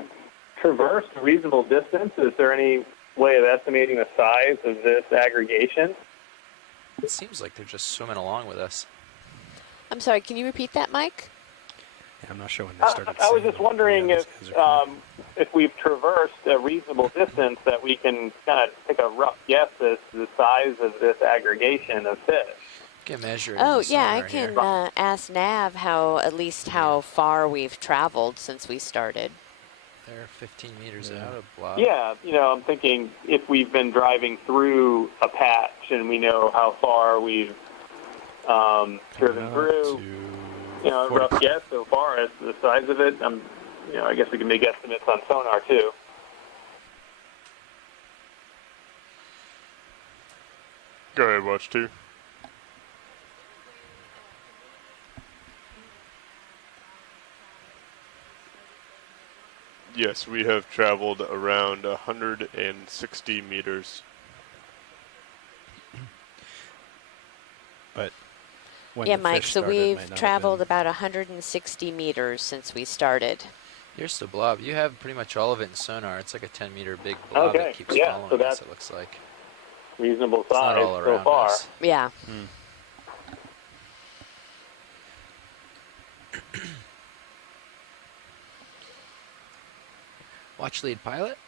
traversed a reasonable distance? Is there any way of estimating the size of this aggregation? It seems like they're just swimming along with us. I'm sorry, can you repeat that, Mike? Yeah, I'm not sure when they started. I was saying just wondering these guys are coming. if we've traversed a reasonable distance that we can kind of take a rough guess as to the size of this aggregation of fish. You can measure it. Oh, in the yeah, I sonar can here. ask Nav at least how far we've traveled since we started. They're 15 meters out of blob. Yeah, I'm thinking if we've been driving through a patch and we know how far we've driven through, a rough guess so far as to the size of it. I guess we can make estimates on sonar too. Go ahead, watch 2. Yes, we have traveled around 160 meters. But when Yeah, the Mike, fish so started, it we've might not have traveled been- about 160 meters since we started. Here's the blob. You have pretty much all of it in sonar. It's like a 10-meter big blob Okay, that keeps yeah, following so us, that's it looks like. reasonable It's not size all so around far. us. Yeah. Watch lead pilot.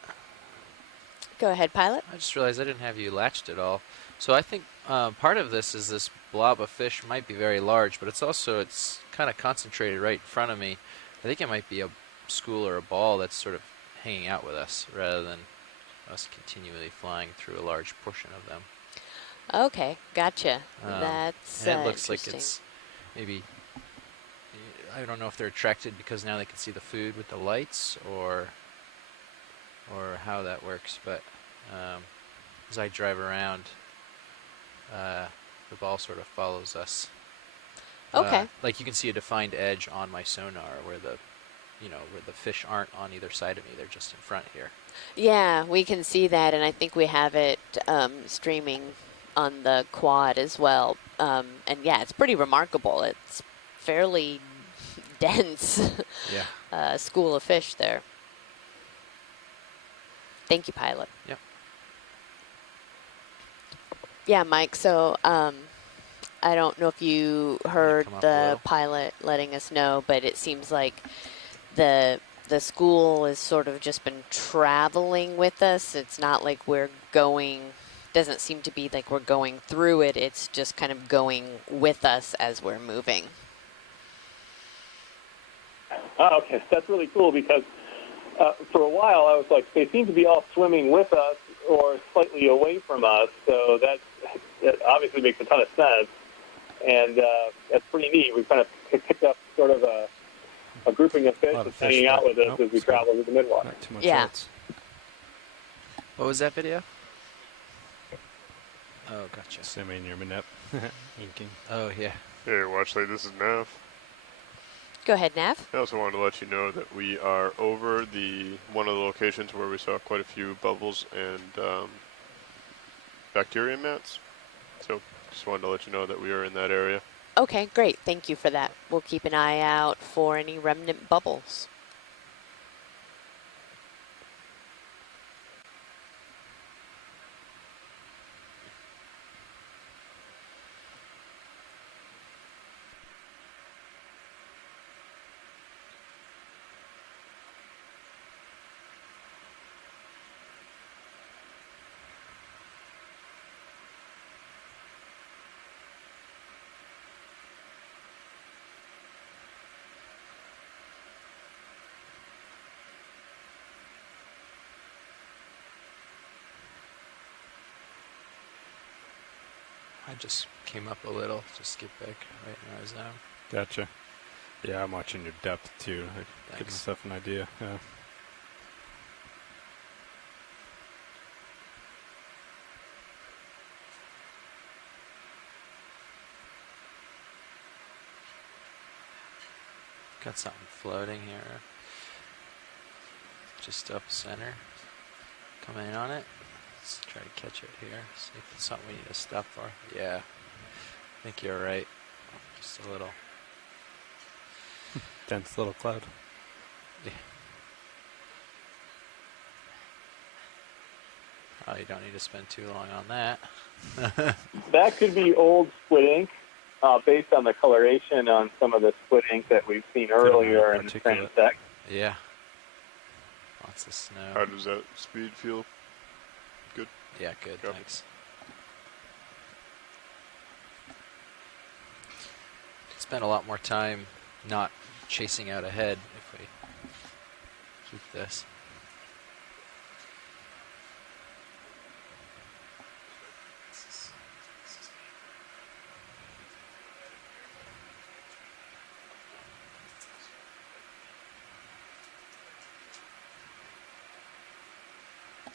Go ahead, pilot. I just realized I didn't have you latched at all. So I think part of this is this blob of fish might be very large, but it's kind of concentrated right in front of me. I think it might be a school or a ball that's sort of hanging out with us rather than us continually flying through a large portion of them. Okay, gotcha. And it looks like it's maybe, I don't know if they're attracted because now they can see the food with the lights or how that works, but as I drive around, the ball sort of follows us. Okay. Like you can see a defined edge on my sonar where the fish aren't on either side of me, they're just in front here. Yeah, we can see that, and I think we have it streaming on the quad as well. And yeah, it's pretty remarkable. It's fairly dense school of fish there. Thank you, pilot. Yep. Yeah, Mike, so I don't know if you heard the pilot letting us know, but it seems like the school has sort of just been traveling with us. It's not like we're going, doesn't seem to be like we're going through it. It's just kind of going with us as we're moving. Oh, okay, that's really cool because for a while I was like, they seem to be all swimming with us or slightly away from us, so that obviously makes a ton of sense, and that's pretty neat. We've kind of picked up sort of a grouping of fish that's hanging out with us as we travel through the Midwater. Not too much else. What was that video? Oh, gotcha. Assuming your minute inking. Oh, yeah. Hey, watch lead, this is Nav. Go ahead, Nav. I also wanted to let you know that we are over one of the locations where we saw quite a few bubbles and bacteria mats. So just wanted to let you know that we are in that area. Okay, great. Thank you for that. We'll keep an eye out for any remnant bubbles. just came up a little, just get back right in our zone. Gotcha. Yeah, I'm watching your depth too. Like, gives Thanks. myself an idea. Yeah. Got something floating here, just up center. Come in on it. Let's try to catch it here. See if it's something we need to stop for. Yeah, I think you're right. Just a little. Dense little cloud. Yeah. Oh, you don't need to spend too long on that. That could be old split ink, based on the coloration on some of the split ink that we've seen earlier in the particulate. transect. Yeah. Lots of snow. How does that speed feel? Good? Yeah, good, Copy. thanks. Spend a lot more time not chasing out ahead if we keep this.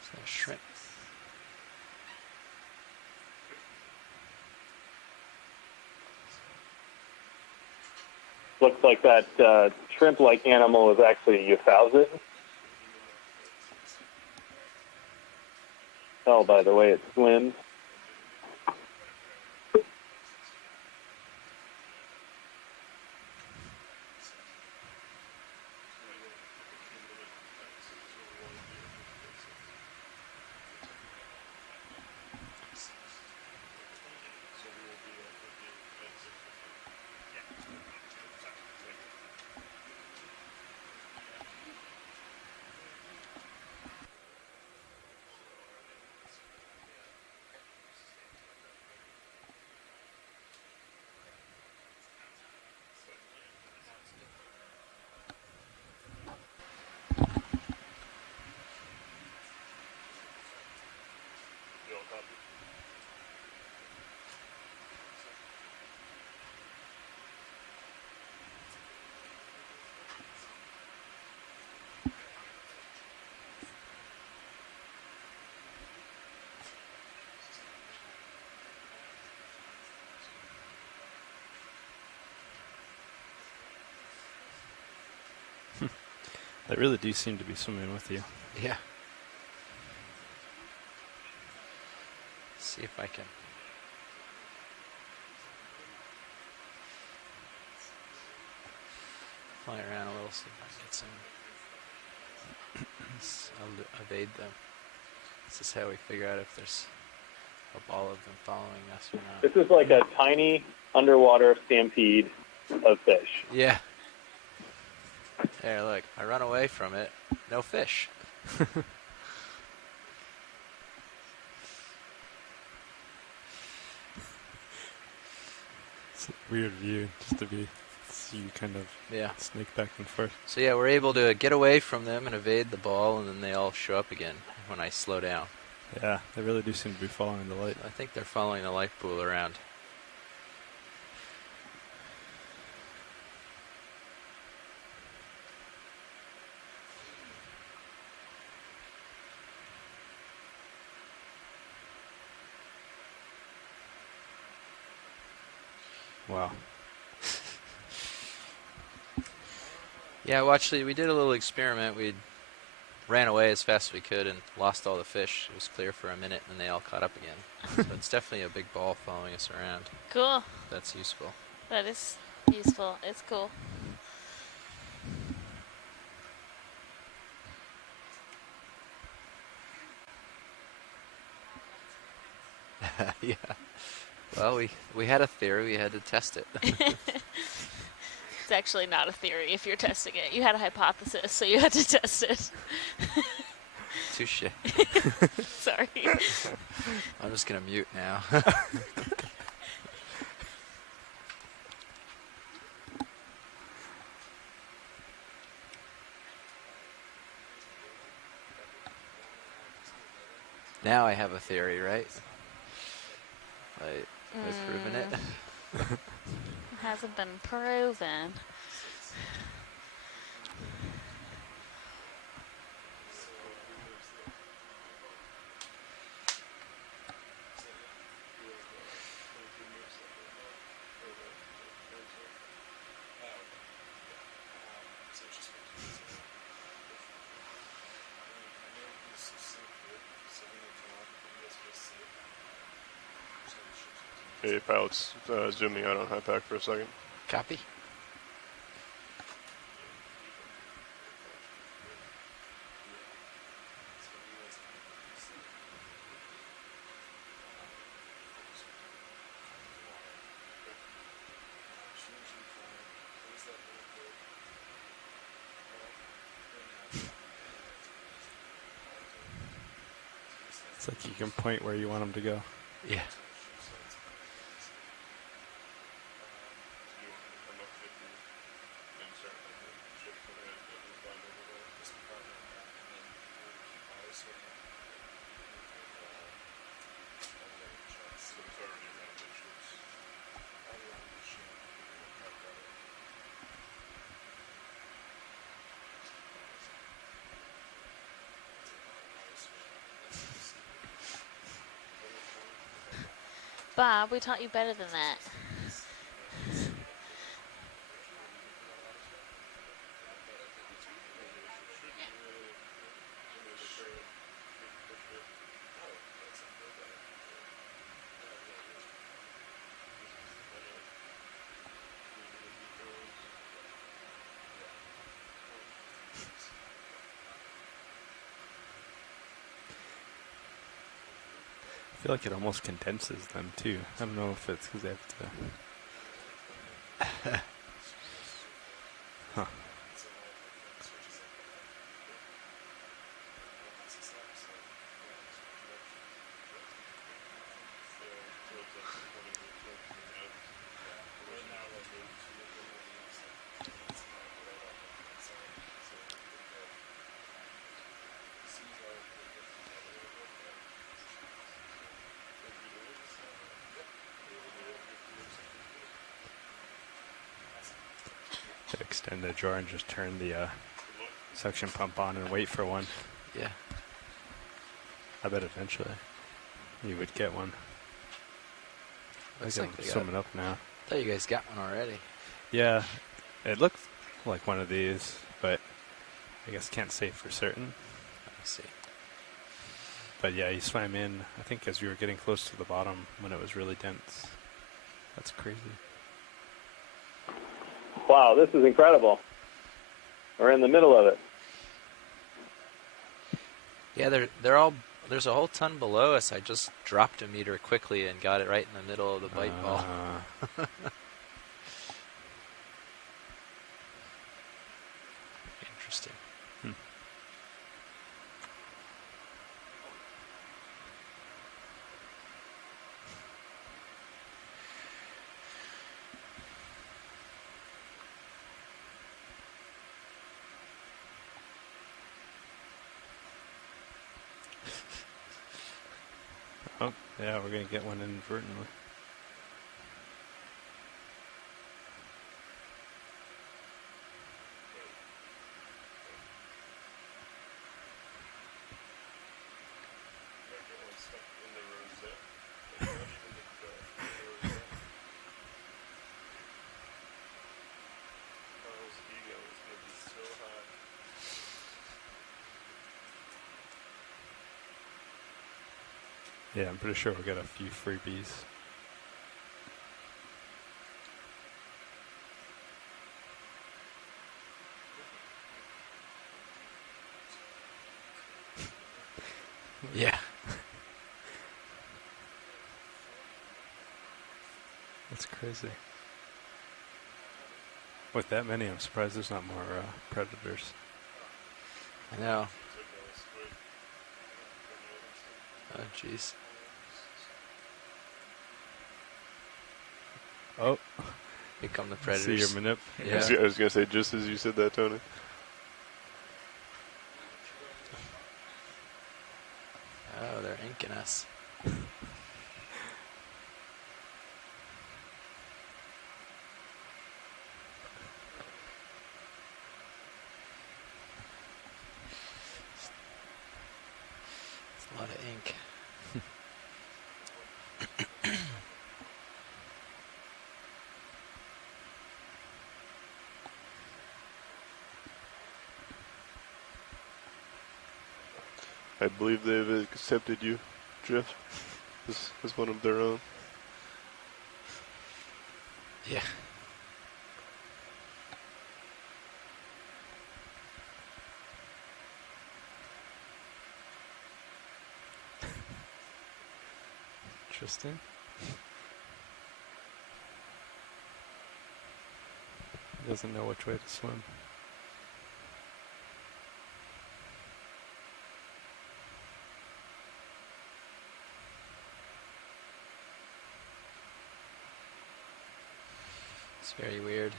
So shrimp. Looks like that shrimp-like animal is actually a Euphausit. Tell by the way it swims. They really do seem to be swimming with you. Yeah. See if I can. Fly around a little, see if I can get some. I'll evade them. This is how we figure out if there's a ball of them following us or not. This is like a tiny underwater stampede of fish. Yeah. There, look. I run away from it. No fish. It's a weird view just to see you kind of snake back and forth. So yeah, we're able to get away from them and evade the ball, and then they all show up again when I slow down. Yeah, they really do seem to be following the light. I think they're following the light pool around. Wow. Yeah, well, actually, we did a little experiment. We ran away as fast as we could and lost all the fish. It was clear for a minute, and they all caught up again. So it's definitely a big ball following us around. Cool. That's useful. That is useful. It's cool. Yeah. Well, we had a theory. We had to test it. It's actually not a theory if you're testing it. You had a hypothesis, so you had to test it. Touche. Sorry. I'm just going to mute now. Now I have a theory, right? I We've proven it. Hasn't been proven. Hey, pilots, zooming out on high pack for a second. Copy. It's like you can point where you want them to go. Yeah. Bob, we taught you better than that. I feel like it almost condenses them too. I don't know if it's because they have to. Huh. Could extend the drawer and just turn the suction pump on and wait for one. Yeah. I bet eventually you would get one. Looks I like can they sum got it up now. I thought you guys got one already. Yeah, it looks like one of these, but I guess can't say for certain. I see. But yeah, you swam in, I think as you were getting close to the bottom when it was really dense. That's crazy. Wow, this is incredible. We're in the middle of it. Yeah, they're all. There's a whole ton below us. I just dropped a meter quickly and got it right in the middle of the bite ball. Interesting. Oh, yeah, we're going to get one inadvertently. Yeah, I'm pretty sure we'll get a few freebies. Yeah. That's crazy. With that many, I'm surprised there's not more predators. I know. Oh, jeez. Oh. Here come the predators. See your manip? Yeah. I was going to say, just as you said that, Tony. Oh, they're inking us. I believe they've accepted you, Jeff, as one of their own. Yeah. Interesting. He doesn't know which way to swim. It's very weird.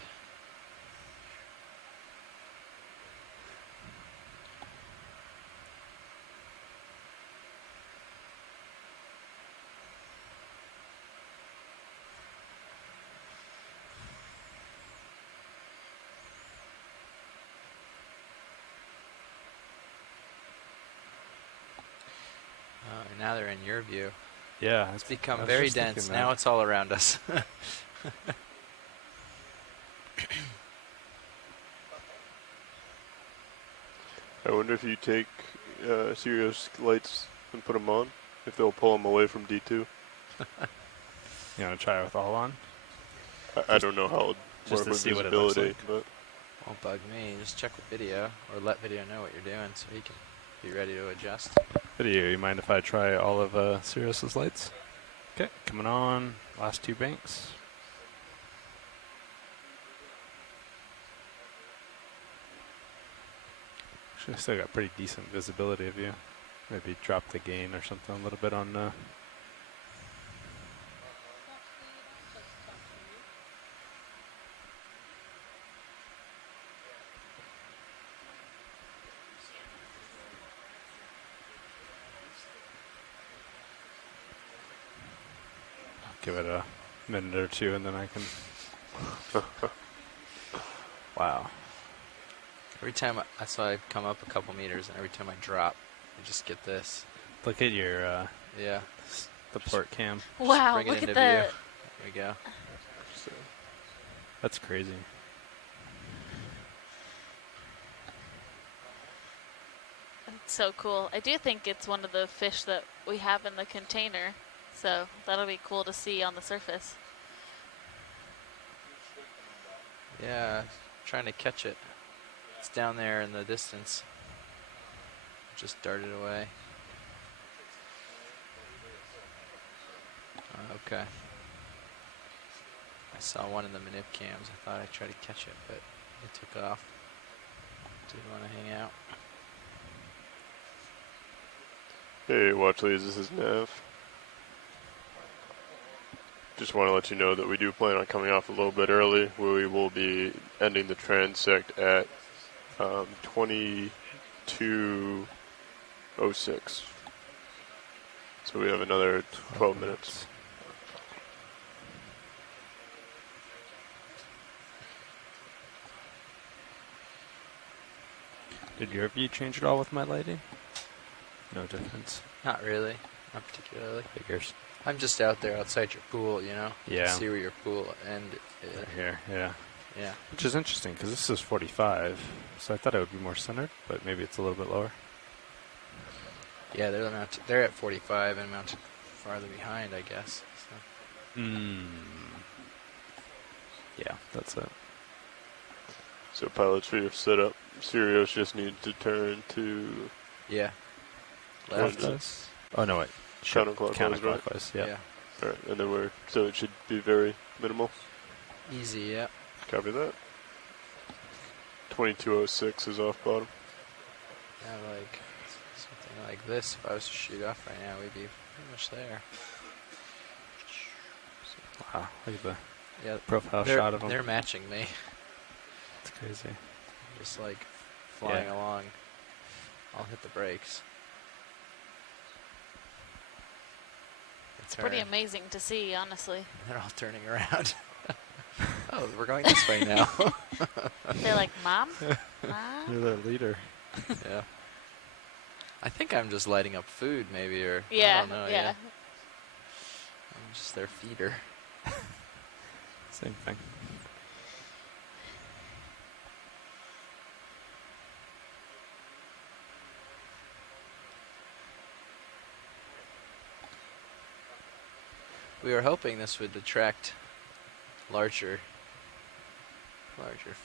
Now they're in your view. Yeah, It's become very dense. Now it's all around us. I wonder if you take Sirius lights and put them on, if they'll pull them away from D2. You want to try it with all on? I don't know how it would Just work to with see what it looks visibility, like. but Won't bug me. Just check with video or let video know what you're doing so he can be ready to adjust. Video, you mind if I try all of Sirius's lights? Okay, coming on. Last two banks. Actually, I still got pretty decent visibility of you. Maybe drop the gain or something a little bit on. Give it a minute or two and then I can. Wow. Every time I saw I come up a couple meters, and every time I drop, I just get this. Look at your Yeah. the port cam. Wow, Bring it look into at that. view. There we go. That's crazy. It's so cool. I do think it's one of the fish that we have in the container, so that'll be cool to see on the surface. Yeah, trying to catch it. It's down there in the distance. Just darted away. Okay. I saw one in the manip cams. I thought I'd try to catch it, but it took off. Didn't want to hang out. hey, Watchleys, this is Nav. Just want to let you know that we do plan on coming off a little bit early, where we will be ending the transect at 22:06. So we have another 12 minutes. Did your view change at all with my lighting? No difference. Not really. Not particularly. Figures. I'm just out there outside your pool, you know? Yeah. See where your pool and Right here, yeah. yeah. Which is interesting because this is 45, so I thought it would be more centered, but maybe it's a little bit lower. Yeah, they're at 45 and mounted farther behind, I guess. So. Yeah, that's it. So pilots for your setup, Sirius just needs to turn to Yeah. Left. Clockwise? Oh no, wait. Counterclockwise, right? Counterclockwise, yeah. All right, and then so it should be very minimal. Easy, yeah. Copy that. 22:06 is off bottom. Yeah, like something like this. If I was to shoot off right now, we'd be pretty much there. Wow, look at the Yeah, profile they're, shot of them. they're matching me. It's crazy. Just like flying Yeah. along. I'll hit the brakes. It's pretty amazing to see, honestly. They're all turning around. Oh, we're going this way now. They're like, Mom? Mom? You're the leader. Yeah. I think I'm just lighting up food, maybe, or Yeah, I don't know. yeah. I'm just their feeder. Same thing. We were hoping this would attract larger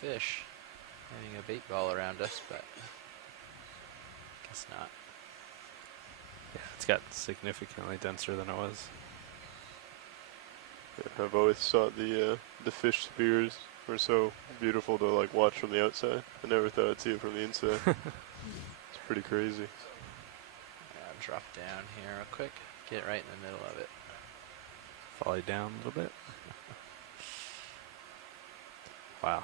fish, having a bait ball around us, but guess not. Yeah, it's got significantly denser than it was. Yeah, I've always thought the fish spears were so beautiful to like watch from the outside. I never thought I'd see it from the inside. It's pretty crazy. Yeah, I'll drop down here real quick. Get right in the middle of it. Follow down a little bit. Wow.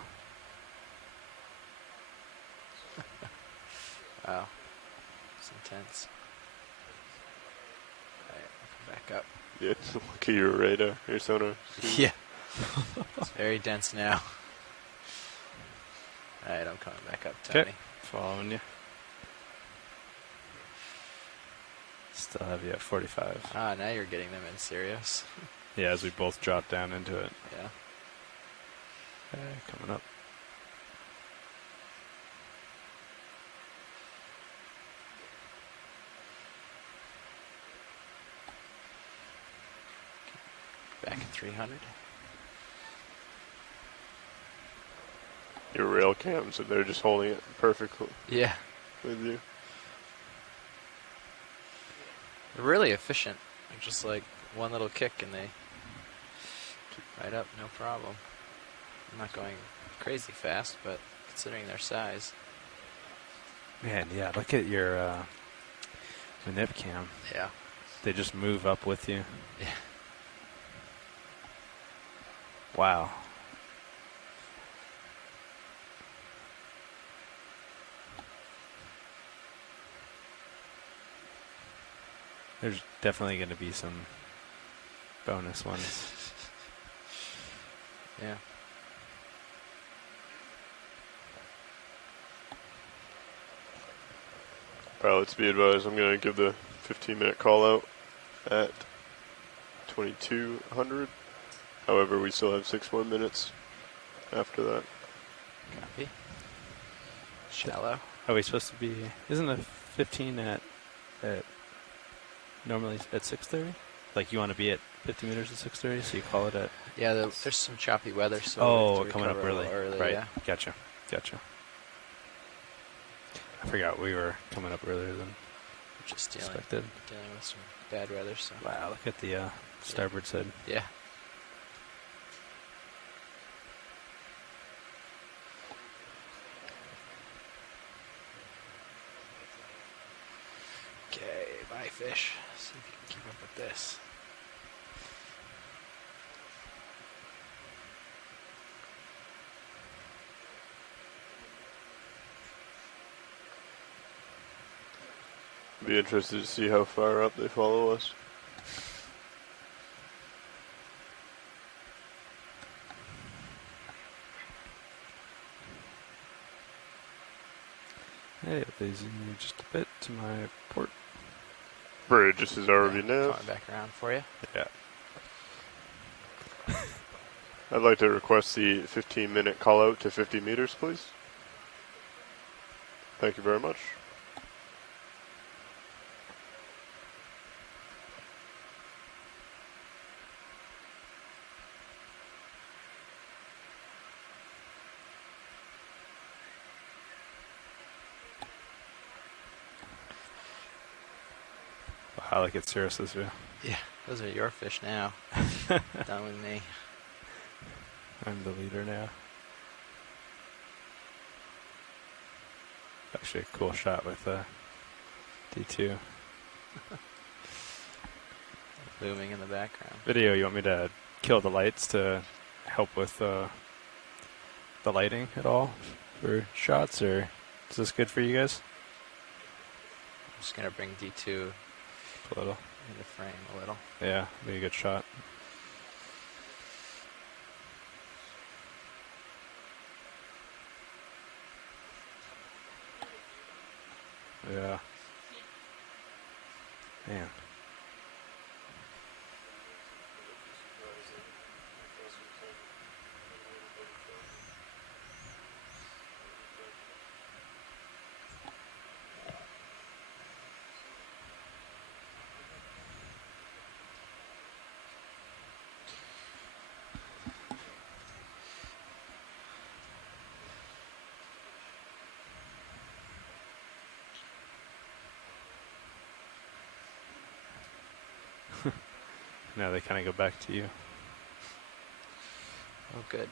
Wow. It's intense. Alright, back up. Yeah, look at your radar, your sonar. Yeah. It's very dense now. Alright, I'm coming back up, Tony. Okay. Following you. Still have you at 45. Ah, now you're getting them in serious. Yeah, as we both drop down into it. Yeah. Okay, coming up. Back at 300. Your rail cams, and they're just holding it perfectly Yeah. with you. They're really efficient. They're just like one little kick and they keep right up, no problem. I'm not going crazy fast, but considering their size. Man, yeah, look at your manip cam. Yeah. They just move up with you. Yeah. Wow. There's definitely going to be some bonus ones. Yeah. Pilots be advised, I'm going to give the 15-minute call out at 2200. However, we still have 6 more minutes after that. Copy. Shallow. Are we supposed to be? Isn't the 15 at normally at 6:30? Like you want to be at 50 meters at 6:30, so you call it at. Yeah, there's some choppy weather, so we have to coming up recover a early. little early. Right. Yeah. Gotcha. I forgot we were coming up earlier than Just expected. dealing with some bad weather. So. Wow, look at the starboard side. Yeah. Okay, bye fish. See if you can keep up with this. Be interested to see how far up they follow us. Hey, they zoom in just a bit to my port. Bridge, this is RV nav. Coming back around for you. Yeah. I'd like to request the 15-minute call out to 50 meters, please. Thank you very much. Wow, look at Cirrus's view. Yeah, those are your fish now. Done with me. I'm the leader now. Actually, a cool shot with D2. Booming in the background. Video, you want me to kill the lights to help with the lighting at all for shots, or is this good for you guys? I'm just going to bring D2 A little. into frame a little. Yeah, be a good shot. Yeah. Man. Now they kind of go back to you. Oh, good.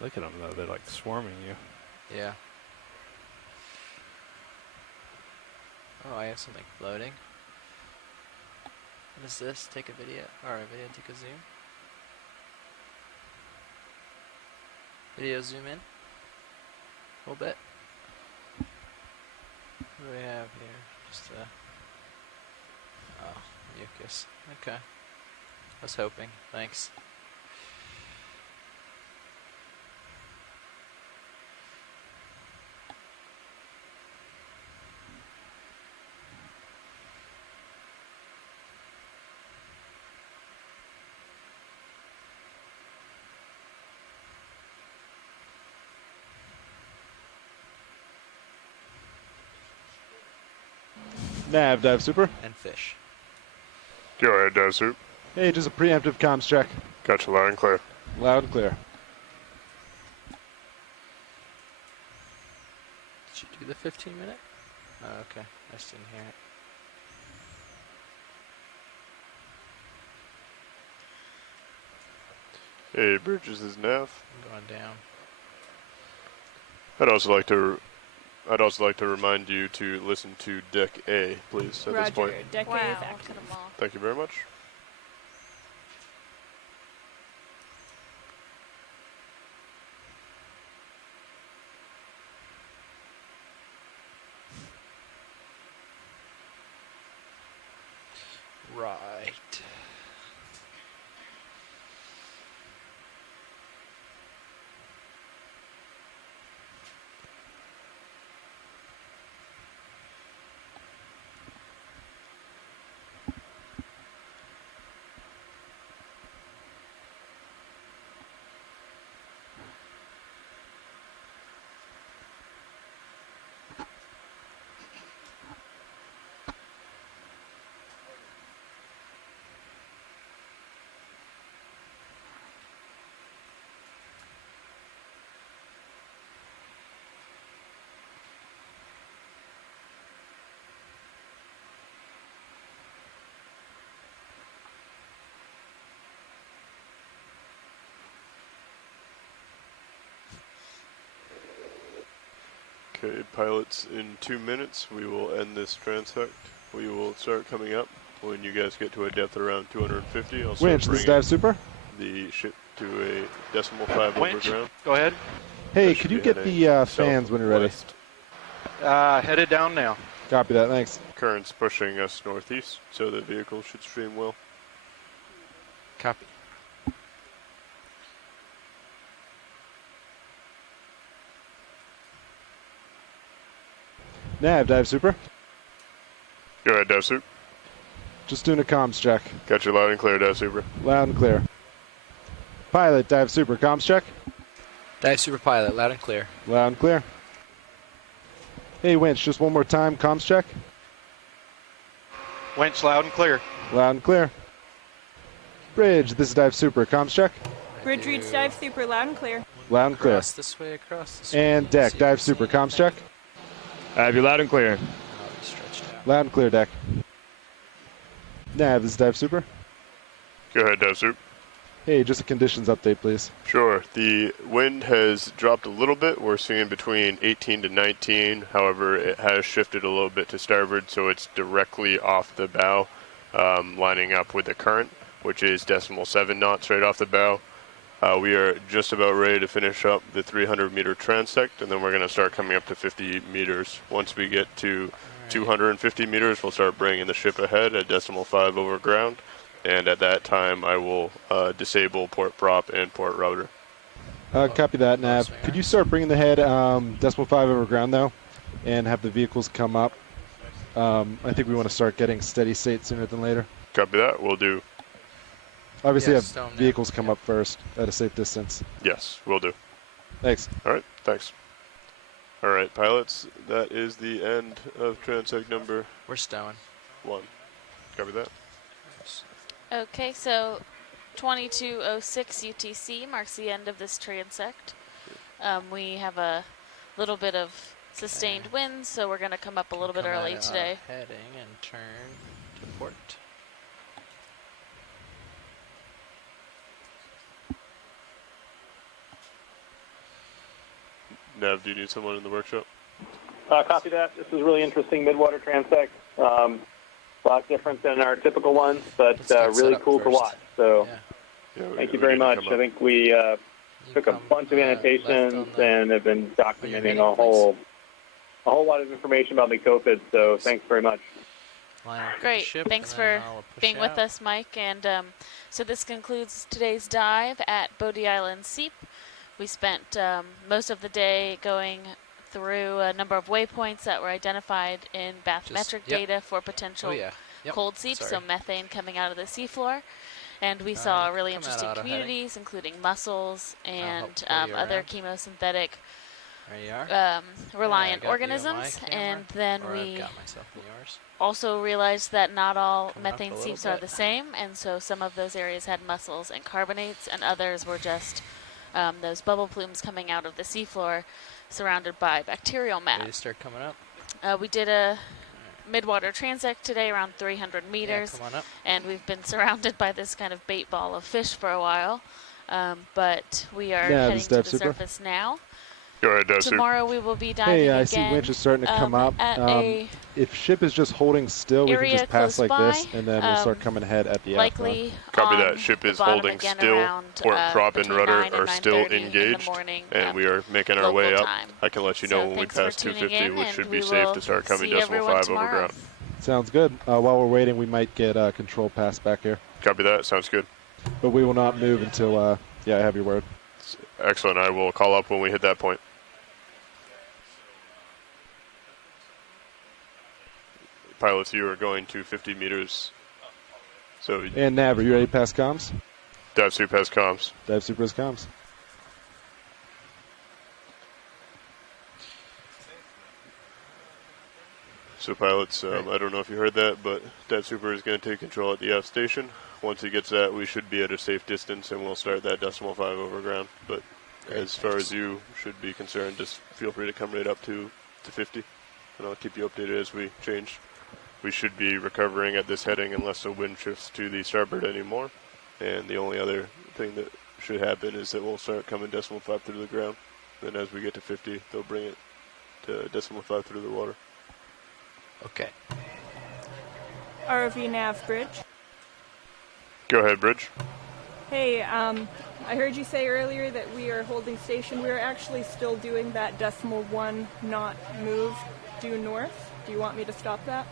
Look at them though; they're like swarming you. Yeah. Oh, I have something floating. What is this? Take a video. Or a video, take a zoom. Video zoom in. A little bit. What do we have here? Just a... Oh, mucus. Okay. I was hoping. Thanks. Nav, dive super. And fish. Go ahead, Dive Soup. Hey, just a preemptive comms check. Gotcha, loud and clear. Loud and clear. Did you do the 15-minute? Oh, okay. I just didn't hear it. Hey, Bridges is Nav. I'm going down. I'd also like to remind you to listen to Deck A, please, at this point. Deck A Wow, is look active. at them all. Thank you very much. Right. Okay, pilots, in 2 minutes we will end this transect. We will start coming up. When you guys get to a depth around 250, I'll start Winch, this is bringing dive super. the ship to a decimal 5 Winch, overground. go ahead. Hey, That could should you be get heading the fans when you're ready? southwest. Headed down now. Copy that, thanks. Current's pushing us northeast, so the vehicle should stream well. Copy. Nav, dive super. Go ahead, Dev Soup. Just doing a comms check. Got you loud and clear, Dev Super. Loud and clear. Pilot, dive super, comms check. Dive super pilot, loud and clear. Loud and clear. Hey, Winch, just one more time, comms check. Winch loud and clear. Loud and clear. Bridge, this is dive super, comms check. Bridge reads dive super loud and clear. Loud and clear. Across this way, across this way. And deck, See dive if super, you see comms check. I have you loud and clear. anything. Oh, it's stretched out. Loud and clear, deck. Nav, this is dive super. Go ahead, Dev Soup. Hey, just a conditions update, please. Sure. The wind has dropped a little bit. We're seeing between 18 to 19. However, it has shifted a little bit to starboard, so it's directly off the bow, lining up with the current, which is decimal 7 knots right off the bow. We are just about ready to finish up the 300-meter transect, and then we're going to start coming up to 50 meters. Once we get to 250 meters, we'll start bringing the ship ahead at decimal 5 over ground. And at that time, I will disable port prop and port router. Copy that, Nav. Could you start bringing the head decimal 5 over ground, though, and have the vehicles come up? I think we want to start getting steady state sooner than later. Copy that. We'll do. Obviously, Yes, have stone vehicles now. come up first at a safe distance. Yes, we'll do. Thanks. All right. Thanks. All right, pilots. That is the end of transect number We're stowing. 1. Copy that. Okay, so 2206 UTC marks the end of this transect. We have a little bit of sustained winds, so we're going to come up a little bit Come out early of today. Heading and turn to port. Nav, do you need someone in the workshop? Copy that. This is really interesting Midwater transect. A lot different than our typical ones, but really cool to watch. So thank you very much. I think we took a bunch of annotations and have been documenting a whole lot of information about Lycopid. So thanks very much. Great. Thanks for being with us, Mike. And so this concludes today's dive at Bodie Island Seep. We spent most of the day going through a number of waypoints that were identified in bathymetric data for potential cold seep, so methane coming out of the seafloor. And we saw really interesting communities, including mussels and other chemosynthetic reliant organisms. And then we also realized that not all methane seeps are the same, and so some of those areas had mussels and carbonates, and others were just those bubble plumes coming out of the seafloor surrounded by bacterial mat. Ready to start coming up? We did a midwater transect today around 300 meters, come on up. and we've been surrounded by this kind of bait ball of fish for a while, but we are heading to the surface now. Go ahead, Desert. Tomorrow we will be diving Hey, I again. see winch is starting to come up. If ship is just holding still, we can just pass like this, and then we'll start coming ahead at the likely Copy that. Ship is holding still. Port prop and rudder are still engaged, and we are making our way up. Time. I can let you know when we pass 250, which should be safe to start coming decimal 5 over ground. Sounds good. While we're waiting, we might get control pass back here. Copy that. Sounds good. But we will not move until, I have your word. Excellent. I will call up when we hit that point. Pilots, you are going to 50 meters. So. And Nav, are you ready to pass comms? Dive Soup has comms. Dive Soup has comms. So pilots, I don't know if you heard that, but Dive Super is going to take control at the F station. Once he gets that, we should be at a safe distance, and we'll start that decimal 5 over ground. But as far as you should be concerned, just feel free to come right up to 50, and I'll keep you updated as we change. We should be recovering at this heading unless the wind shifts to the starboard anymore. And the only other thing that should happen is that we'll start coming decimal 5 through the ground. Then as we get to 50, they'll bring it to decimal 5 through the water. Okay. ROV nav bridge. Go ahead, Bridge. Hey, I heard you say earlier that we are holding station. We are actually still doing that decimal 1 knot move due north. Do you want me to stop that?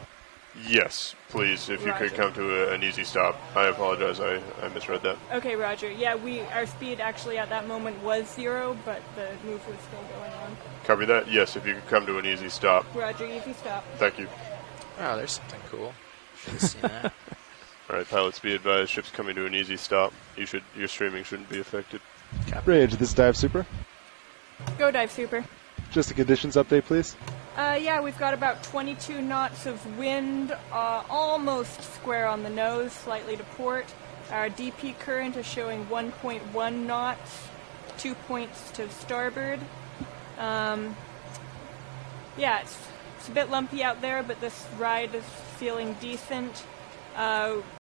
Yes, please, if you could come to an easy stop. I apologize, I misread that. Okay, Roger. Yeah, our speed actually at that moment was 0, but the move was still going on. Copy that? Yes, if you could come to an easy stop. Roger, easy stop. Thank you. Oh, there's something cool. Should have seen that. All right, pilots, be advised, ship's coming to an easy stop. Your streaming shouldn't be affected. Bridge, this is Dive Super. Go Dive Super. Just a conditions update, please. Yeah, we've got about 22 knots of wind, almost square on the nose, slightly to port. Our DP current is showing 1.1 knots, 2 points to starboard. Yeah, it's a bit lumpy out there, but this ride is feeling decent.